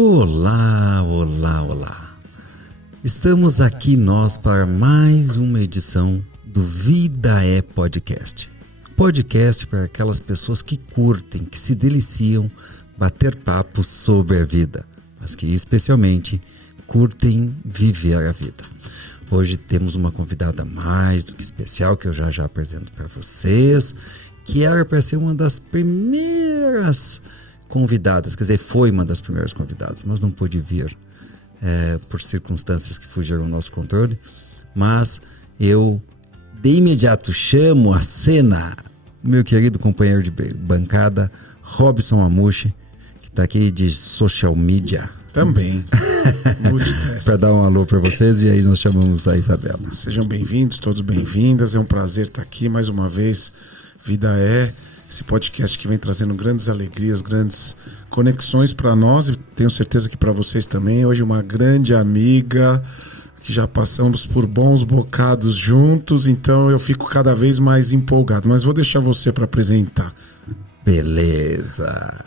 Olá, olá, olá. Estamos aqui nós para mais uma edição do Vida é Podcast. Podcast para aquelas pessoas que curtem, que se deliciam bater papo sobre a vida, mas que especialmente curtem viver a vida. Hoje temos uma convidada mais do que especial, que eu já apresento para vocês, que era para ser uma das primeiras convidadas, quer dizer, foi uma das primeiras convidadas, mas não pôde vir por circunstâncias que fugiram ao nosso controle. Mas eu de imediato chamo a cena meu querido companheiro de bancada, Robson Amushi, que está aqui de social media. Também. Para dar um alô para vocês, e aí nós chamamos a Isabela. Sejam bem-vindos, todos bem-vindas. É um prazer estar aqui mais uma vez. Vida é esse podcast que vem trazendo grandes alegrias, grandes conexões para nós, e tenho certeza que para vocês também. Hoje uma grande amiga, que já passamos por bons bocados juntos, então eu fico cada vez mais empolgado. Mas vou deixar você para apresentar. Beleza.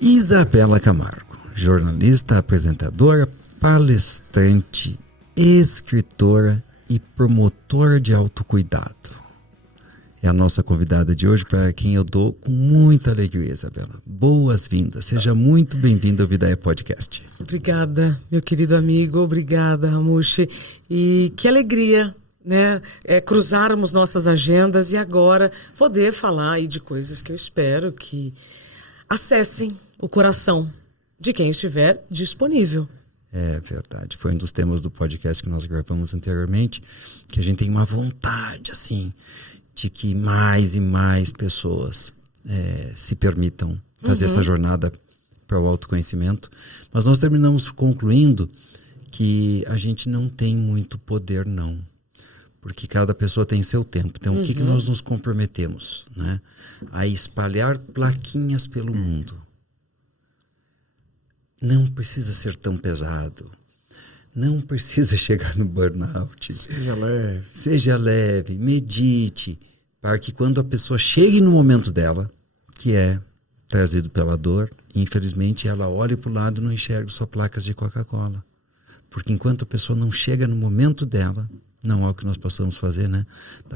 Isabela Camargo, jornalista, apresentadora, palestrante, escritora e promotora de autocuidado. É a nossa convidada de hoje, para quem eu dou com muita alegria, Isabela. Boas-vindas, seja muito bem-vinda ao Vida é Podcast. Obrigada, meu querido amigo, obrigada, Amushi. E que alegria, né? Cruzarmos nossas agendas e agora poder falar aí de coisas que eu espero que acessem o coração de quem estiver disponível. É verdade, foi um dos temas do podcast que nós gravamos anteriormente, que a gente tem uma vontade, assim, de que mais e mais pessoas se permitam fazer essa jornada para o autoconhecimento. Mas nós terminamos concluindo que a gente não tem muito poder, não. Porque cada pessoa tem seu tempo. Então, o que nós nos comprometemos, né? A espalhar plaquinhas pelo mundo. Não precisa ser tão pesado. Não precisa chegar no burnout. Seja leve. Seja leve, medite, para que quando a pessoa chegue no momento dela, que é trazido pela dor, infelizmente ela olhe para o lado e não enxerga só placas de Coca-Cola. Porque enquanto a pessoa não chega no momento dela, não é o que nós possamos fazer, né?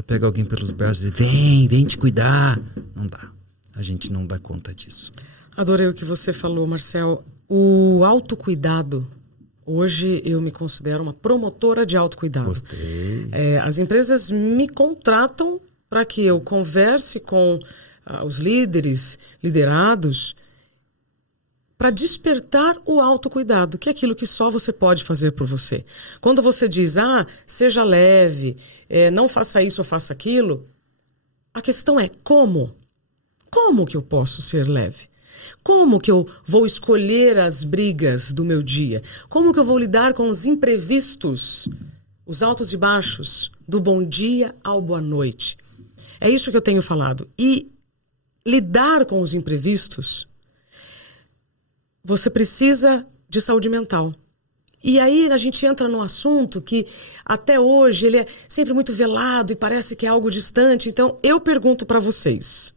Pega alguém pelos braços e dizer, vem te cuidar. Não dá. A gente não dá conta disso. Adorei o que você falou, Marcel. O autocuidado, hoje eu me considero uma promotora de autocuidado. Gostei. As empresas me contratam para que eu converse com os líderes, liderados, para despertar o autocuidado, que é aquilo que só você pode fazer por você. Quando você diz, seja leve, não faça isso ou faça aquilo, a questão é como? Como que eu posso ser leve? Como que eu vou escolher as brigas do meu dia? Como que eu vou lidar com os imprevistos, os altos e baixos, do bom dia ao boa noite? É isso que eu tenho falado. E lidar com os imprevistos, você precisa de saúde mental. E aí a gente entra num assunto que até hoje ele é sempre muito velado e parece que é algo distante. Então eu pergunto para vocês,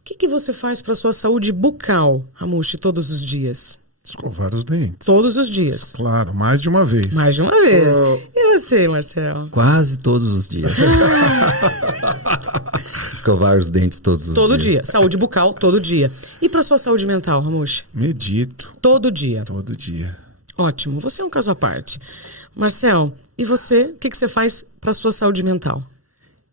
o que você faz para a sua saúde bucal, Amushi, todos os dias? Escovar os dentes. Todos os dias? Claro, mais de uma vez. Mais de uma vez. E você, Marcelo? Quase todos os dias. Escovar os dentes todos os dias. Todo dia. Saúde bucal, todo dia. E para sua saúde mental, Amushi? Medito. Todo dia? Todo dia. Ótimo. Você é um caso à parte. Marcel, e você? O que você faz para sua saúde mental?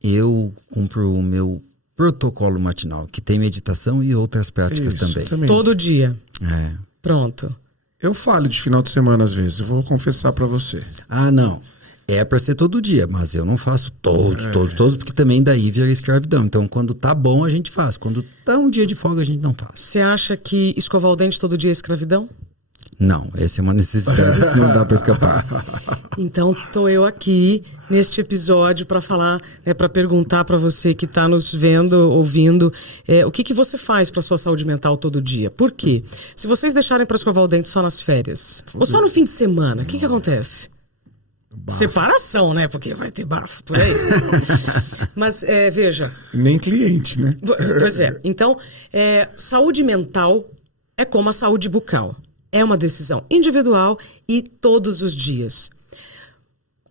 Eu cumpro o meu protocolo matinal, que tem meditação e outras práticas também. Todo dia? É. Pronto. Eu falho de final de semana às vezes, eu vou confessar para você. Não. É para ser todo dia, mas eu não faço todos, porque também daí vira escravidão. Então, quando tá bom, a gente faz. Quando tá um dia de folga, a gente não faz. Você acha que escovar o dente todo dia é escravidão? Não, essa é uma necessidade, isso não dá para escapar. Então, tô eu aqui neste episódio para falar, para perguntar para você que está nos vendo, ouvindo, o que você faz para sua saúde mental todo dia? Por quê? Se vocês deixarem para escovar o dente só nas férias, ou só no fim de semana, o que acontece? Bafo. Separação, né? Porque vai ter bafo por aí. Mas, veja... Nem cliente, né? Pois é. Então, saúde mental é como a saúde bucal. É uma decisão individual e todos os dias.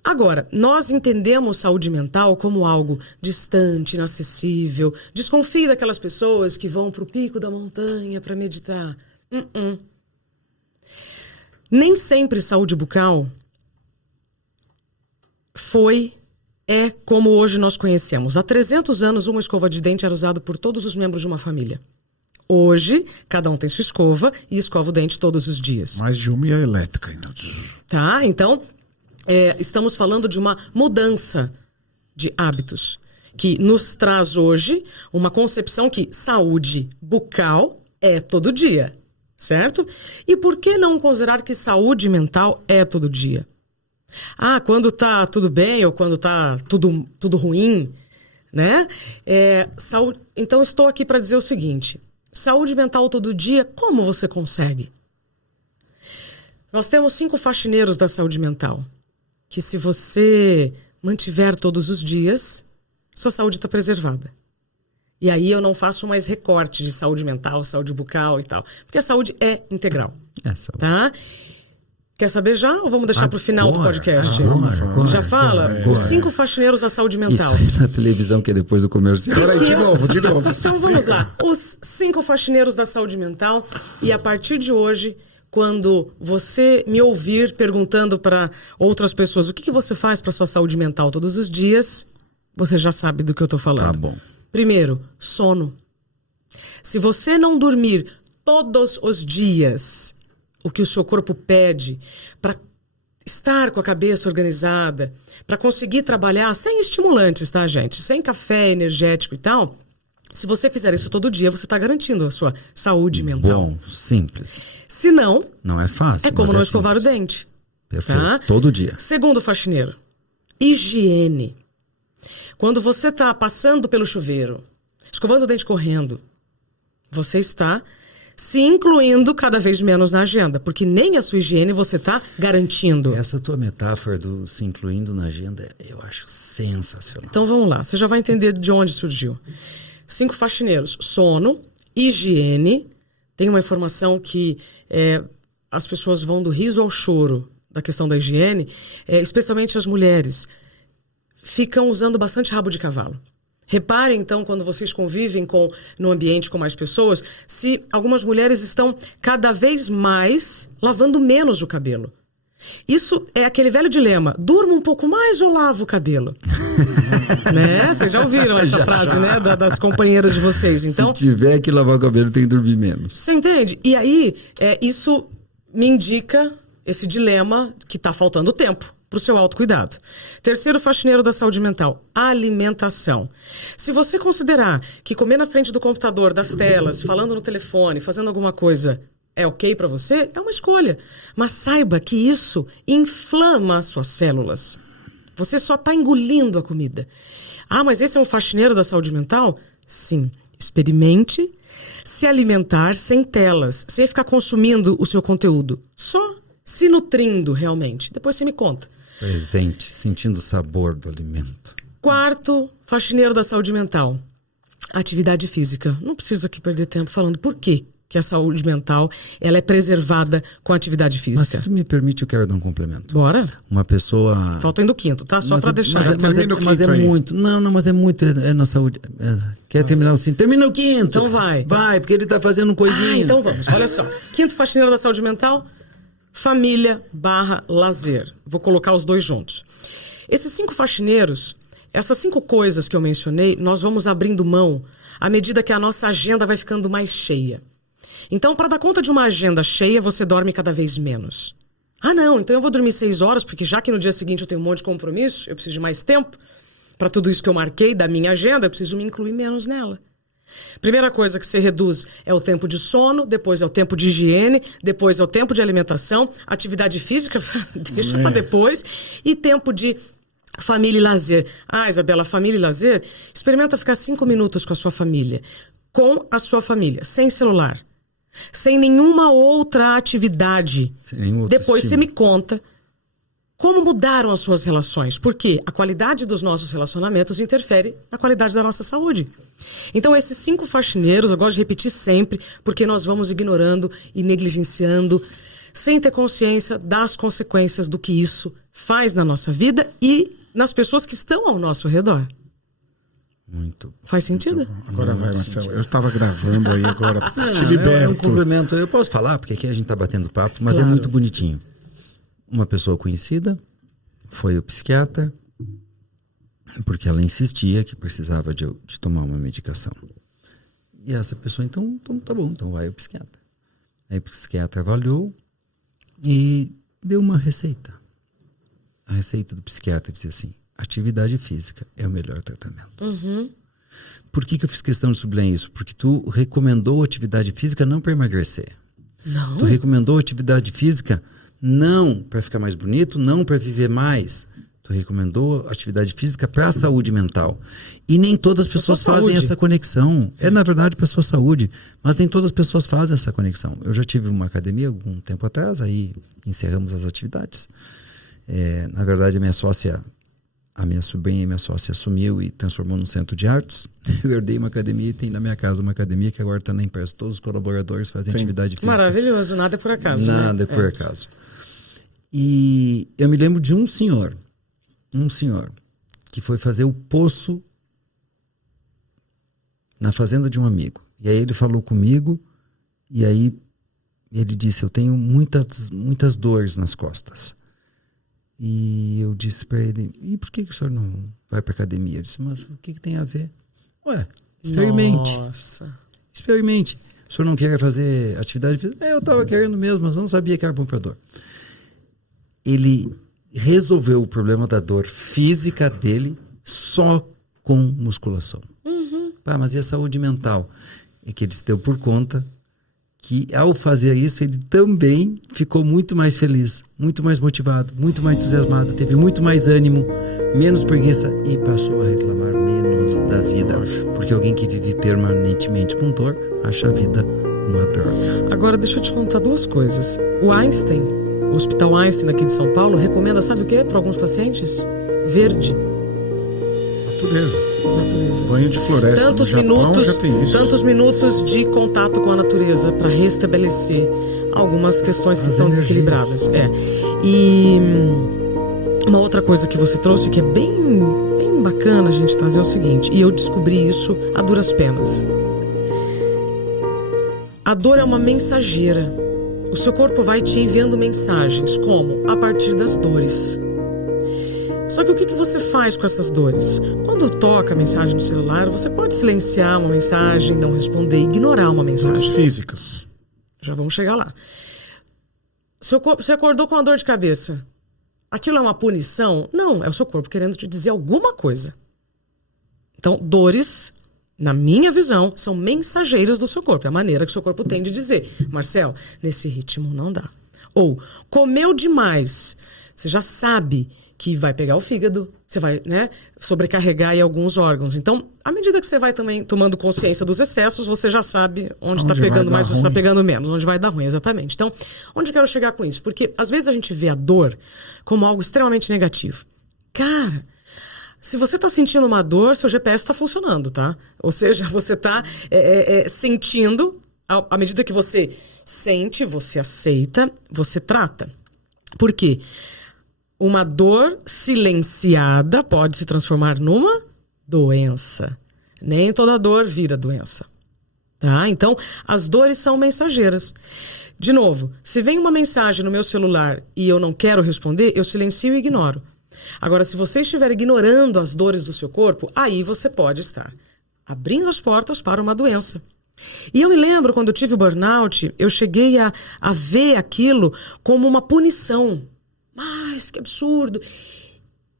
Agora, nós entendemos saúde mental como algo distante, inacessível. Desconfie daquelas pessoas que vão para o pico da montanha para meditar. Nem sempre saúde bucal é como hoje nós conhecemos. Há 300 anos, uma escova de dente era usada por todos os membros de uma família. Hoje, cada um tem sua escova e escova o dente todos os dias. Mais de uma e a elétrica ainda. Tá, então, estamos falando de uma mudança de hábitos que nos traz hoje uma concepção que saúde bucal é todo dia, certo? E por que não considerar que saúde mental é todo dia? Quando tá tudo bem ou quando tá tudo ruim, né? Então, estou aqui para dizer o seguinte: saúde mental todo dia, como você consegue? Nós temos 5 faxineiros da saúde mental, que se você mantiver todos os dias, sua saúde está preservada. E aí eu não faço mais recorte de saúde mental, saúde bucal e tal, porque a saúde é integral. Tá? Quer saber já ou vamos deixar para o final do podcast? Agora, já fala? Os 5 faxineiros da saúde mental. Isso aí na televisão, que é depois do comercial. Peraí, de novo. Então vamos lá. Os 5 faxineiros da saúde mental. E a partir de hoje, quando você me ouvir perguntando para outras pessoas o que você faz para sua saúde mental todos os dias, você já sabe do que eu estou falando. Tá bom. Primeiro, sono. Se você não dormir todos os dias o que o seu corpo pede para estar com a cabeça organizada, para conseguir trabalhar sem estimulantes, tá, gente? Sem café energético e tal. Se você fizer isso todo dia, você está garantindo a sua saúde mental. Bom, simples. Se não, não é fácil. É como não escovar simples. o dente. Perfeito. Tá? Todo dia. Segundo faxineiro, higiene. Quando você está passando pelo chuveiro, escovando o dente correndo, você está se incluindo cada vez menos na agenda, porque nem a sua higiene você está garantindo. Essa tua metáfora do se incluindo na agenda, eu acho sensacional. Então vamos lá, você já vai entender de onde surgiu. 5 faxineiros: sono, higiene. Tem uma informação que as pessoas vão do riso ao choro da questão da higiene, especialmente as mulheres. Ficam usando bastante rabo de cavalo. Reparem, então, quando vocês convivem no ambiente com mais pessoas, se algumas mulheres estão cada vez mais lavando menos o cabelo. Isso é aquele velho dilema: durma um pouco mais ou lava o cabelo? Né? Vocês já ouviram essa frase, né? Das companheiras de vocês. Então, se tiver que lavar o cabelo, tem que dormir menos. Você entende? E aí, isso me indica esse dilema que está faltando tempo para o seu autocuidado. Terceiro faxineiro da saúde mental: alimentação. Se você considerar que comer na frente do computador, das telas, falando no telefone, fazendo alguma coisa é ok para você, é uma escolha. Mas saiba que isso inflama as suas células. Você só está engolindo a comida. Mas esse é um faxineiro da saúde mental? Sim. Experimente se alimentar sem telas, sem ficar consumindo o seu conteúdo. Só se nutrindo realmente. Depois você me conta. Presente, sentindo o sabor do alimento. Quarto faxineiro da saúde mental: atividade física. Não preciso aqui perder tempo falando por quê que a saúde mental ela é preservada com a atividade física. Mas se tu me permite, eu quero dar um complemento. Bora. Uma pessoa... Falta ainda o quinto, tá? Só para deixar. Mas é muito. Não, mas é muito. É na saúde. Quer terminar o quinto? Termina o quinto. Então vai. Vai, porque ele tá fazendo coisinha. Então vamos. Olha só. Quinto faxineiro da saúde mental: família/lazer. Vou colocar os dois juntos. Esses 5 faxineiros, essas 5 coisas que eu mencionei, nós vamos abrindo mão à medida que a nossa agenda vai ficando mais cheia. Então, para dar conta de uma agenda cheia, você dorme cada vez menos. Não, então eu vou dormir 6 horas, porque já que no dia seguinte eu tenho um monte de compromisso, eu preciso de mais tempo para tudo isso que eu marquei da minha agenda, eu preciso me incluir menos nela. Primeira coisa que você reduz é o tempo de sono, depois é o tempo de higiene, depois é o tempo de alimentação, atividade física, deixa para depois, e tempo de família e lazer. Isabela, família e lazer, experimenta ficar 5 minutos com a sua família, sem celular, sem nenhuma outra atividade. Sem nenhum outro depois estímulo. você me conta Como mudaram as suas relações? Porque a qualidade dos nossos relacionamentos interfere na qualidade da nossa saúde. Então, esses 5 faxineiros, eu gosto de repetir sempre, porque nós vamos ignorando e negligenciando, sem ter consciência das consequências do que isso faz na nossa vida e nas pessoas que estão ao nosso redor. Muito. Faz sentido? Agora vai, Marcelo. Eu estava gravando aí agora. Te É um liberto. complemento. Eu posso falar, porque aqui a gente está batendo papo, mas Claro. é muito bonitinho. Uma pessoa conhecida foi o psiquiatra, porque ela insistia que precisava de tomar uma medicação. E essa pessoa, então tá bom, então vai ao psiquiatra. Aí o psiquiatra avaliou e deu uma receita. A receita do psiquiatra dizia assim: atividade física é o melhor tratamento. Por que eu fiz questão de sublinhar isso? Porque tu recomendou atividade física não para emagrecer. Não. Tu recomendou atividade física não para ficar mais bonito, não para viver mais. Tu recomendou atividade física para a saúde mental. E nem todas as pessoas fazem essa conexão. É, na verdade, para a sua saúde. Mas nem todas as pessoas fazem essa conexão. Eu já tive uma academia algum tempo atrás, aí encerramos as atividades. Na verdade, a minha sobrinha e minha sócia assumiu e transformou num centro de artes. Eu herdei uma academia e tem na minha casa uma academia que agora está na empresa. Todos os colaboradores fazem atividade física. Maravilhoso, nada é por acaso. Nada é por acaso. E eu me lembro de um senhor que foi fazer o poço na fazenda de um amigo. E aí ele falou comigo e aí ele disse: eu tenho muitas dores nas costas. E eu disse para ele: e por que o senhor não vai para academia? Ele disse: mas o que tem a ver? Ué, experimente. Nossa. Experimente. O senhor não quer fazer atividade física? Eu estava querendo mesmo, mas não sabia que era bom para dor. Ele resolveu o problema da dor física dele só com musculação. Mas e a saúde mental? É que ele se deu por conta que ao fazer isso ele também ficou muito mais feliz, muito mais motivado, muito mais entusiasmado, teve muito mais ânimo, menos preguiça e passou a reclamar menos da vida. Porque alguém que vive permanentemente com dor acha a vida uma droga. Agora, deixa eu te contar 2 coisas. O Einstein, o Hospital Einstein aqui de São Paulo, recomenda, sabe o quê? Para alguns pacientes? Verde. Natureza. Natureza. Banho de floresta. Tantos no Japão minutos, já tem isso. tantos minutos de contato com a natureza para restabelecer algumas questões que As estão energias. desequilibradas. E uma outra coisa que você trouxe que é bem bacana a gente trazer é o seguinte, e eu descobri isso a duras penas. A dor é uma mensageira. O seu corpo vai te enviando mensagens. Como? A partir das dores. Só que o que você faz com essas dores? Quando toca a mensagem no celular, você pode silenciar uma mensagem, não responder, ignorar uma Dores mensagem. físicas. Já vamos chegar lá. Você acordou com uma dor de cabeça. Aquilo é uma punição? Não, é o seu corpo querendo te dizer alguma coisa. Então, dores, na minha visão, são mensageiros do seu corpo. É a maneira que o seu corpo tem de dizer: Marcel, nesse ritmo não dá. Ou, comeu demais. Você já sabe que vai pegar o fígado, você vai, sobrecarregar aí alguns órgãos. Então, à medida que você vai também tomando consciência dos excessos, você já sabe onde está pegando mais, onde está pegando menos, onde vai dar ruim, exatamente. Então, onde eu quero chegar com isso? Porque, às vezes, a gente vê a dor como algo extremamente negativo. Cara, se você está sentindo uma dor, seu GPS está funcionando, tá? Ou seja, você está sentindo, à medida que você sente, você aceita, você trata. Por quê? Uma dor silenciada pode se transformar numa doença. Nem toda dor vira doença. Tá? Então, as dores são mensageiras. De novo, se vem uma mensagem no meu celular e eu não quero responder, eu silencio e ignoro. Agora, se você estiver ignorando as dores do seu corpo, aí você pode estar abrindo as portas para uma doença. E eu me lembro, quando eu tive o burnout, eu cheguei a ver aquilo como uma punição. Mas que absurdo.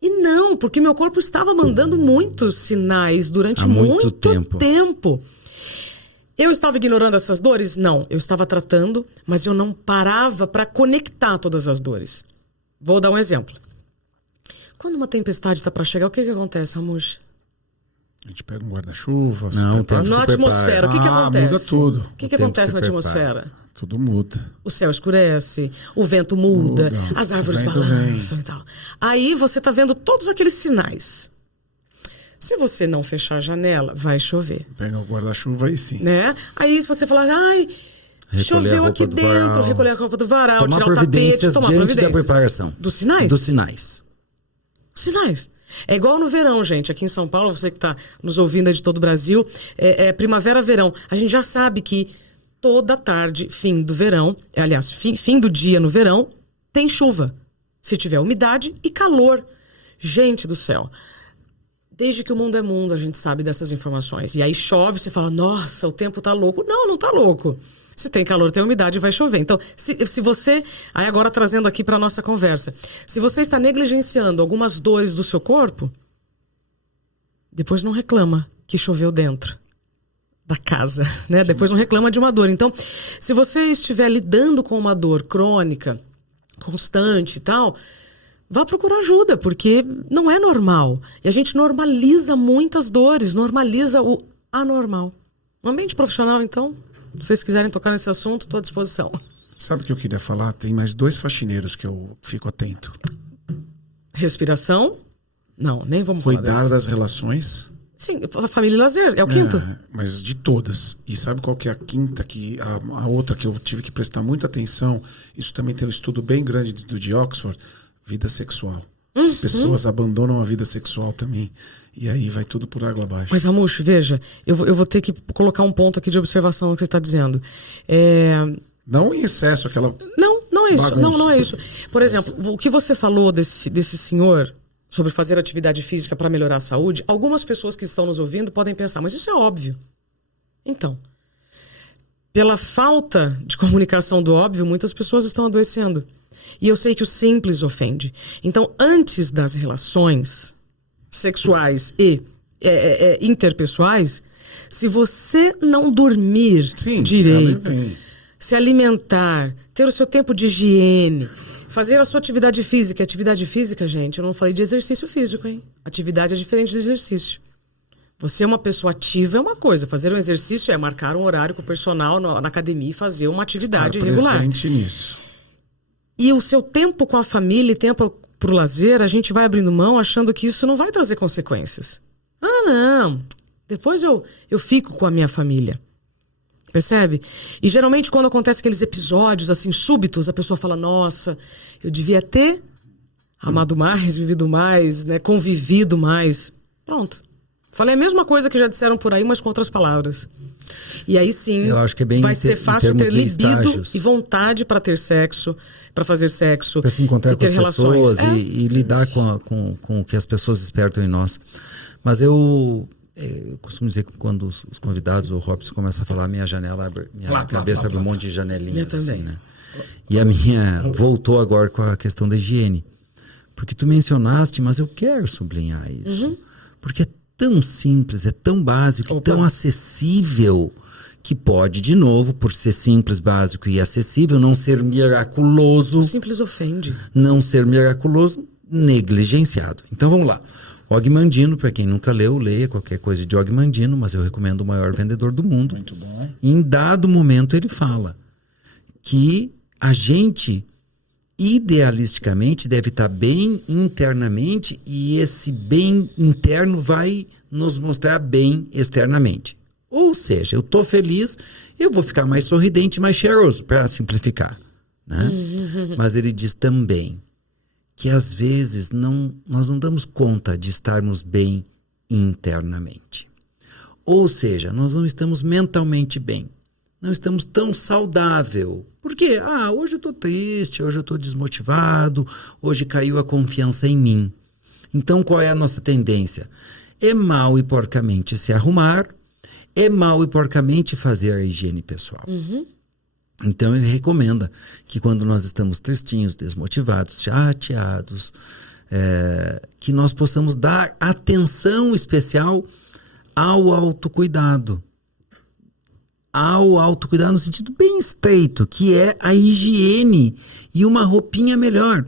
E não, porque meu corpo estava mandando muitos sinais durante muito tempo. Eu estava ignorando essas dores? Não, eu estava tratando, mas eu não parava para conectar todas as dores. Vou dar um exemplo. Quando uma tempestade está para chegar, o que acontece, Ramush? A gente pega um guarda-chuva. Não, tem Na atmosfera, o que acontece? Muda tudo. O que acontece na atmosfera? Tudo muda. O céu escurece, o vento muda, as árvores balançam e tal. Aí você está vendo todos aqueles sinais. Se você não fechar a janela, vai chover. Pega o guarda-chuva aí sim. Né? Aí se você falar, choveu aqui dentro, recolher a roupa do varal, tomar tirar o tapete, tomar diante providências. da preparação. Dos sinais? Dos sinais. Sinais. É igual no verão, gente. Aqui em São Paulo, você que está nos ouvindo de todo o Brasil, é primavera, verão. A gente já sabe que toda tarde, fim do verão, aliás, fim do dia no verão, tem chuva. Se tiver umidade e calor. Gente do céu. Desde que o mundo é mundo, a gente sabe dessas informações. E aí chove, você fala, nossa, o tempo tá louco. Não tá louco. Se tem calor, tem umidade, vai chover. Então, se você... Aí agora trazendo aqui para nossa conversa. Se você está negligenciando algumas dores do seu corpo, depois não reclama que choveu dentro da casa, né? Depois não reclama de uma dor. Então, se você estiver lidando com uma dor crônica, constante e tal, vá procurar ajuda, porque não é normal. E a gente normaliza muitas dores, normaliza o anormal. No ambiente profissional, então... Se vocês quiserem tocar nesse assunto, estou à disposição. Sabe o que eu queria falar? Tem mais 2 faxineiros que eu fico atento. Respiração? Não, nem vamos falar Cuidar desse. das relações. Sim, a família e lazer, é o quinto. Mas de todas. E sabe qual que é a quinta, a outra que eu tive que prestar muita atenção? Isso também tem um estudo bem grande de Oxford. Vida sexual. As pessoas abandonam a vida sexual também. E aí vai tudo por água abaixo. Mas, Ramucho, veja, eu vou ter que colocar um ponto aqui de observação no que você está dizendo. Não em excesso, aquela... Não é isso. bagunça. Não é isso. Por exemplo, o que você falou desse senhor sobre fazer atividade física para melhorar a saúde, algumas pessoas que estão nos ouvindo podem pensar, mas isso é óbvio. Então, pela falta de comunicação do óbvio, muitas pessoas estão adoecendo. E eu sei que o simples ofende. Então, antes das relações sexuais e interpessoais, se você não dormir direito, se alimentar, ter o seu tempo de higiene, fazer a sua atividade física. Atividade física, gente, eu não falei de exercício físico, hein? Atividade é diferente de exercício. Você é uma pessoa ativa é uma coisa, fazer um exercício é marcar um horário com o personal na academia e fazer uma atividade regular. Presente nisso. E o seu tempo com a família e tempo pro lazer, a gente vai abrindo mão achando que isso não vai trazer consequências. Não. Depois eu fico com a minha família. Percebe? E geralmente quando acontece aqueles episódios assim súbitos, a pessoa fala, nossa, eu devia ter amado mais, vivido mais, né, convivido mais. Pronto. Falei a mesma coisa que já disseram por aí, mas com outras palavras. E aí sim, eu acho que é bem vai ser fácil ter libido estágios. E vontade para ter sexo, para fazer sexo, para se encontrar com as relações. pessoas e lidar com o que as pessoas esperam em nós. Mas eu costumo dizer que quando os convidados, o Robson, começa a falar, minha janela abre, minha cabeça abre um monte de janelinhas. Minha também. Assim, né? E a minha voltou agora com a questão da higiene. Porque tu mencionaste, mas eu quero sublinhar isso. Porque é tão simples, é tão básico, tão acessível, que pode, de novo, por ser simples, básico e acessível, não ser miraculoso. Simples ofende. Não ser miraculoso, negligenciado. Então vamos lá. Og Mandino, para quem nunca leu, leia qualquer coisa de Og Mandino, mas eu recomendo o maior vendedor do mundo. Muito bom. Em dado momento ele fala que a gente idealisticamente deve estar bem internamente e esse bem interno vai nos mostrar bem externamente. Ou seja, eu estou feliz, eu vou ficar mais sorridente, mais cheiroso, para simplificar. Né? Mas ele diz também que às vezes nós não damos conta de estarmos bem internamente. Ou seja, nós não estamos mentalmente bem. Não estamos tão saudável. Por quê? Hoje eu estou triste, hoje eu estou desmotivado, hoje caiu a confiança em mim. Então qual é a nossa tendência? É mal e porcamente se arrumar, é mal e porcamente fazer a higiene pessoal. Então ele recomenda que quando nós estamos tristinhos, desmotivados, chateados, que nós possamos dar atenção especial ao autocuidado. ao autocuidado no sentido bem estreito, que é a higiene e uma roupinha melhor.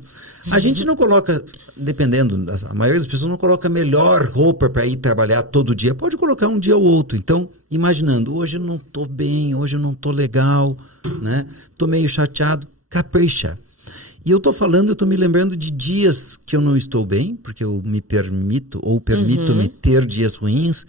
A gente não coloca, dependendo, a maioria das pessoas não coloca a melhor roupa para ir trabalhar todo dia. Pode colocar um dia ou outro. Então, imaginando, hoje eu não estou bem, hoje eu não estou legal, né? Estou meio chateado, capricha. E eu estou me lembrando de dias que eu não estou bem, porque eu me permito, ou permito-me ter dias ruins.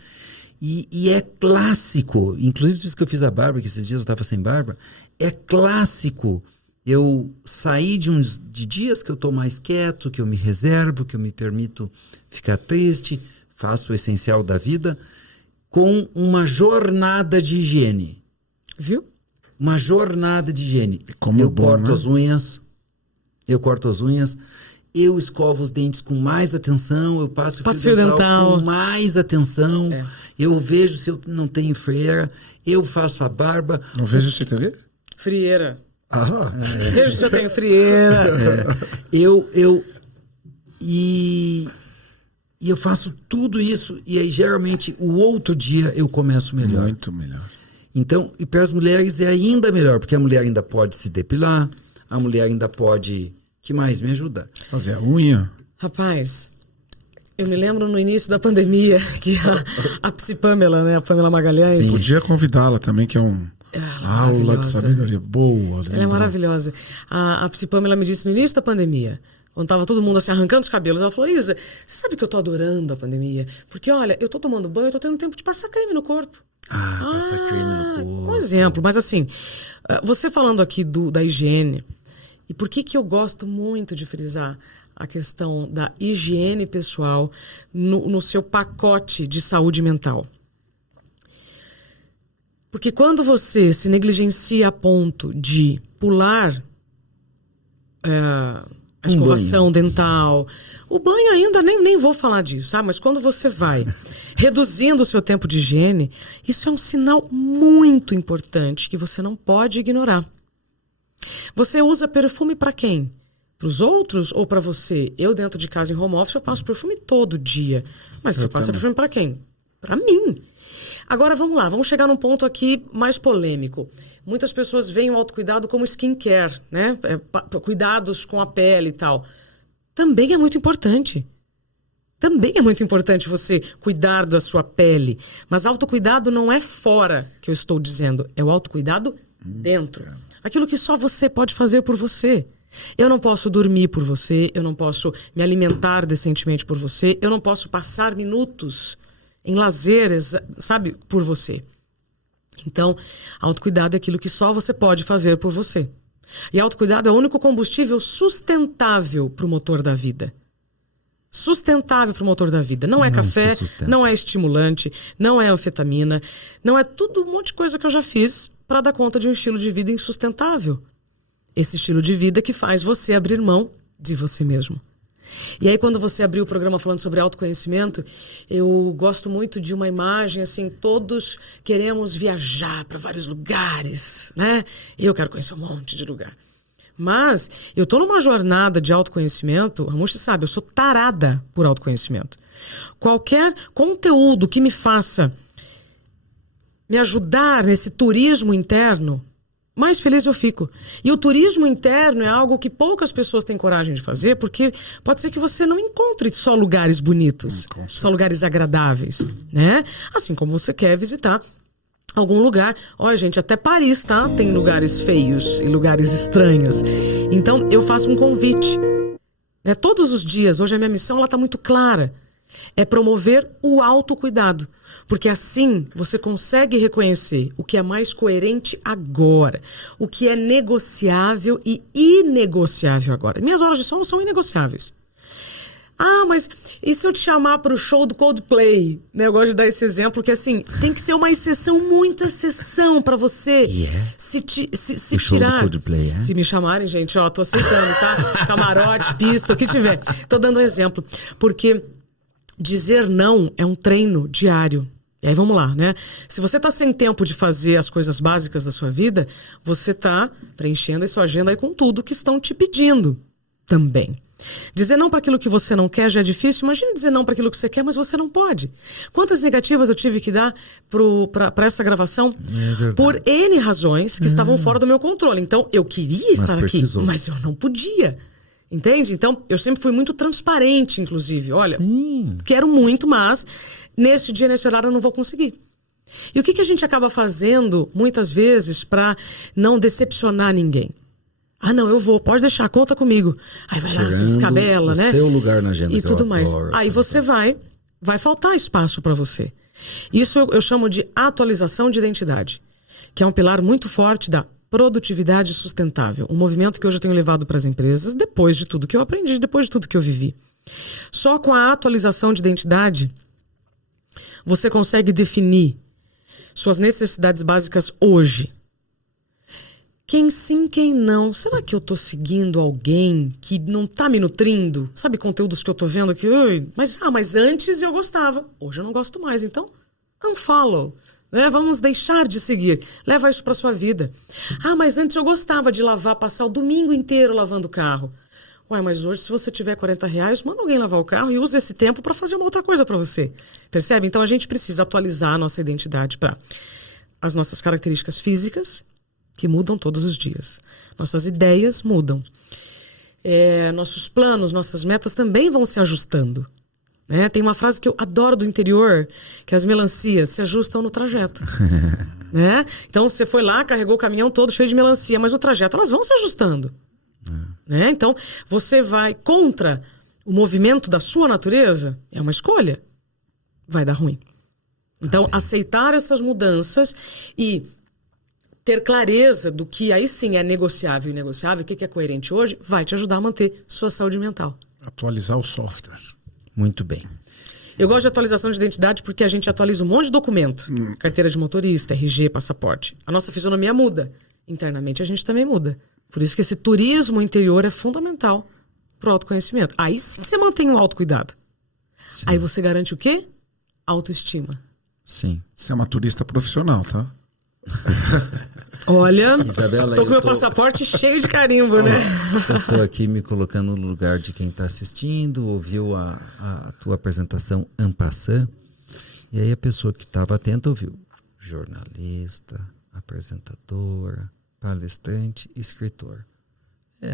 E é clássico, inclusive isso que eu fiz a barba, que esses dias eu estava sem barba, é clássico eu sair de dias que eu estou mais quieto, que eu me reservo, que eu me permito ficar triste, faço o essencial da vida, com uma jornada de higiene. Viu? Uma jornada de higiene. Como eu é bom, corto né? as unhas, eu escovo os dentes com mais atenção, eu passo fio dental com mais atenção, eu vejo se eu não tenho frieira, eu faço a barba. Não vejo se tem o quê? Frieira. Ah, Vejo se eu tenho frieira. E eu faço tudo isso e aí geralmente o outro dia eu começo melhor. muito melhor. Então, e para as mulheres é ainda melhor, porque a mulher ainda pode se depilar, a mulher ainda pode... Que mais? Me ajuda. Fazer a unha. Rapaz, eu me lembro no início da pandemia que a Psi Pamela, né? A Pamela Magalhães. Sim. Podia convidá-la também, que é aula de sabedoria boa. Ela é maravilhosa. A Psi Pamela me disse no início da pandemia, quando tava todo mundo assim arrancando os cabelos, ela falou: Isa, você sabe que eu tô adorando a pandemia? Porque, olha, eu tô tomando banho, eu tô tendo tempo de passar creme no corpo. Passar creme no corpo. Um exemplo, mas assim, você falando aqui da higiene, e por que eu gosto muito de frisar a questão da higiene pessoal no seu pacote de saúde mental? Porque quando você se negligencia a ponto de pular a escovação dental, o banho ainda nem vou falar disso, sabe? Mas quando você vai reduzindo o seu tempo de higiene, isso é um sinal muito importante que você não pode ignorar. Você usa perfume para quem? Para os outros ou para você? Eu dentro de casa em home office eu passo perfume todo dia. Mas você passa perfume para quem? Para mim. Agora vamos lá, vamos chegar num ponto aqui mais polêmico. Muitas pessoas veem o autocuidado como skincare, né? Cuidados com a pele e tal. Também é muito importante. Também é muito importante você cuidar da sua pele. Mas autocuidado não é fora que eu estou dizendo. É o autocuidado dentro. Aquilo que só você pode fazer por você. Eu não posso dormir por você, eu não posso me alimentar decentemente por você, eu não posso passar minutos em lazeres, sabe, por você. Então, autocuidado é aquilo que só você pode fazer por você. E autocuidado é o único combustível sustentável para o motor da vida. Sustentável para o motor da vida. Não é café, não é estimulante, não é anfetamina, não é tudo um monte de coisa que eu já fiz para dar conta de um estilo de vida insustentável. Esse estilo de vida que faz você abrir mão de você mesmo. E aí, quando você abriu o programa falando sobre autoconhecimento, eu gosto muito de uma imagem, assim, todos queremos viajar para vários lugares, né? Eu quero conhecer um monte de lugar. Mas eu tô numa jornada de autoconhecimento, a Muxi sabe, eu sou tarada por autoconhecimento. Qualquer conteúdo que me faça me ajudar nesse turismo interno, mais feliz eu fico. E o turismo interno é algo que poucas pessoas têm coragem de fazer, porque pode ser que você não encontre só lugares bonitos, só lugares agradáveis, né? Assim como você quer visitar algum lugar. Olha, gente, até Paris, tá? Tem lugares feios e lugares estranhos. Então, eu faço um convite, né? Todos os dias, hoje a minha missão ela tá muito clara. É promover o autocuidado. Porque assim você consegue reconhecer o que é mais coerente agora, o que é negociável e inegociável agora. Minhas horas de sono são inegociáveis. Ah, mas e se eu te chamar para o show do Coldplay? Né, eu gosto de dar esse exemplo, que assim, tem que ser uma exceção, muito exceção para você se o show tirar. Do Coldplay, Se me chamarem, gente, ó, tô aceitando, tá? Camarote, pista, o que tiver. Tô dando um exemplo. Porque dizer não é um treino diário. E aí vamos lá, né? Se você tá sem tempo de fazer as coisas básicas da sua vida, você tá preenchendo a sua agenda aí com tudo que estão te pedindo também. Dizer não para aquilo que você não quer já é difícil. Imagina dizer não para aquilo que você quer, mas você não pode. Quantas negativas eu tive que dar para essa gravação? Por N razões que estavam fora do meu controle. Então, eu queria estar aqui, mas eu não podia. Entende? Então, eu sempre fui muito transparente, inclusive. Olha, quero muito, mas nesse dia, nesse horário, eu não vou conseguir. E o que a gente acaba fazendo, muitas vezes, para não decepcionar ninguém? Ah, não, eu vou, pode deixar, conta comigo. Aí vai lá, se descabela, né? Seu lugar na agenda. E tudo mais. Aí você vai faltar espaço para você. Isso eu chamo de atualização de identidade, que é um pilar muito forte da produtividade sustentável. Um movimento que hoje eu tenho levado para as empresas, depois de tudo que eu aprendi, depois de tudo que eu vivi. Só com a atualização de identidade, você consegue definir suas necessidades básicas hoje. Quem sim, quem não. Será que eu tô seguindo alguém que não tá me nutrindo? Sabe, conteúdos que eu tô vendo aqui? Mas antes eu gostava. Hoje eu não gosto mais. Então, unfollow. Né? Vamos deixar de seguir. Leva isso pra sua vida. Ah, mas antes eu gostava de lavar, passar o domingo inteiro lavando o carro. Ué, mas hoje, se você tiver R$40, manda alguém lavar o carro e usa esse tempo para fazer uma outra coisa para você. Percebe? Então, a gente precisa atualizar a nossa identidade para as nossas características físicas, que mudam todos os dias. Nossas ideias mudam. Nossos planos, nossas metas também vão se ajustando. Né? Tem uma frase que eu adoro do interior, que as melancias se ajustam no trajeto. Né? Então, você foi lá, carregou o caminhão todo cheio de melancia, mas no trajeto elas vão se ajustando. Né? Então, você vai contra o movimento da sua natureza, é uma escolha. Vai dar ruim. Então, aceitar essas mudanças e ter clareza do que aí sim é negociável e negociável, o que é coerente hoje, vai te ajudar a manter sua saúde mental. Atualizar o software. Muito bem. Eu gosto de atualização de identidade porque a gente atualiza um monte de documento. Carteira de motorista, RG, passaporte. A nossa fisionomia muda. Internamente a gente também muda. Por isso que esse turismo interior é fundamental para o autoconhecimento. Aí sim você mantém o autocuidado. Sim. Aí você garante o quê? Autoestima. Sim. Você é uma turista profissional, tá? Olha, Isabela, tô com meu passaporte cheio de carimbo, né? Eu tô aqui me colocando no lugar de quem está assistindo, ouviu a tua apresentação en passant, e aí a pessoa que estava atenta ouviu jornalista, apresentadora, palestrante, escritor.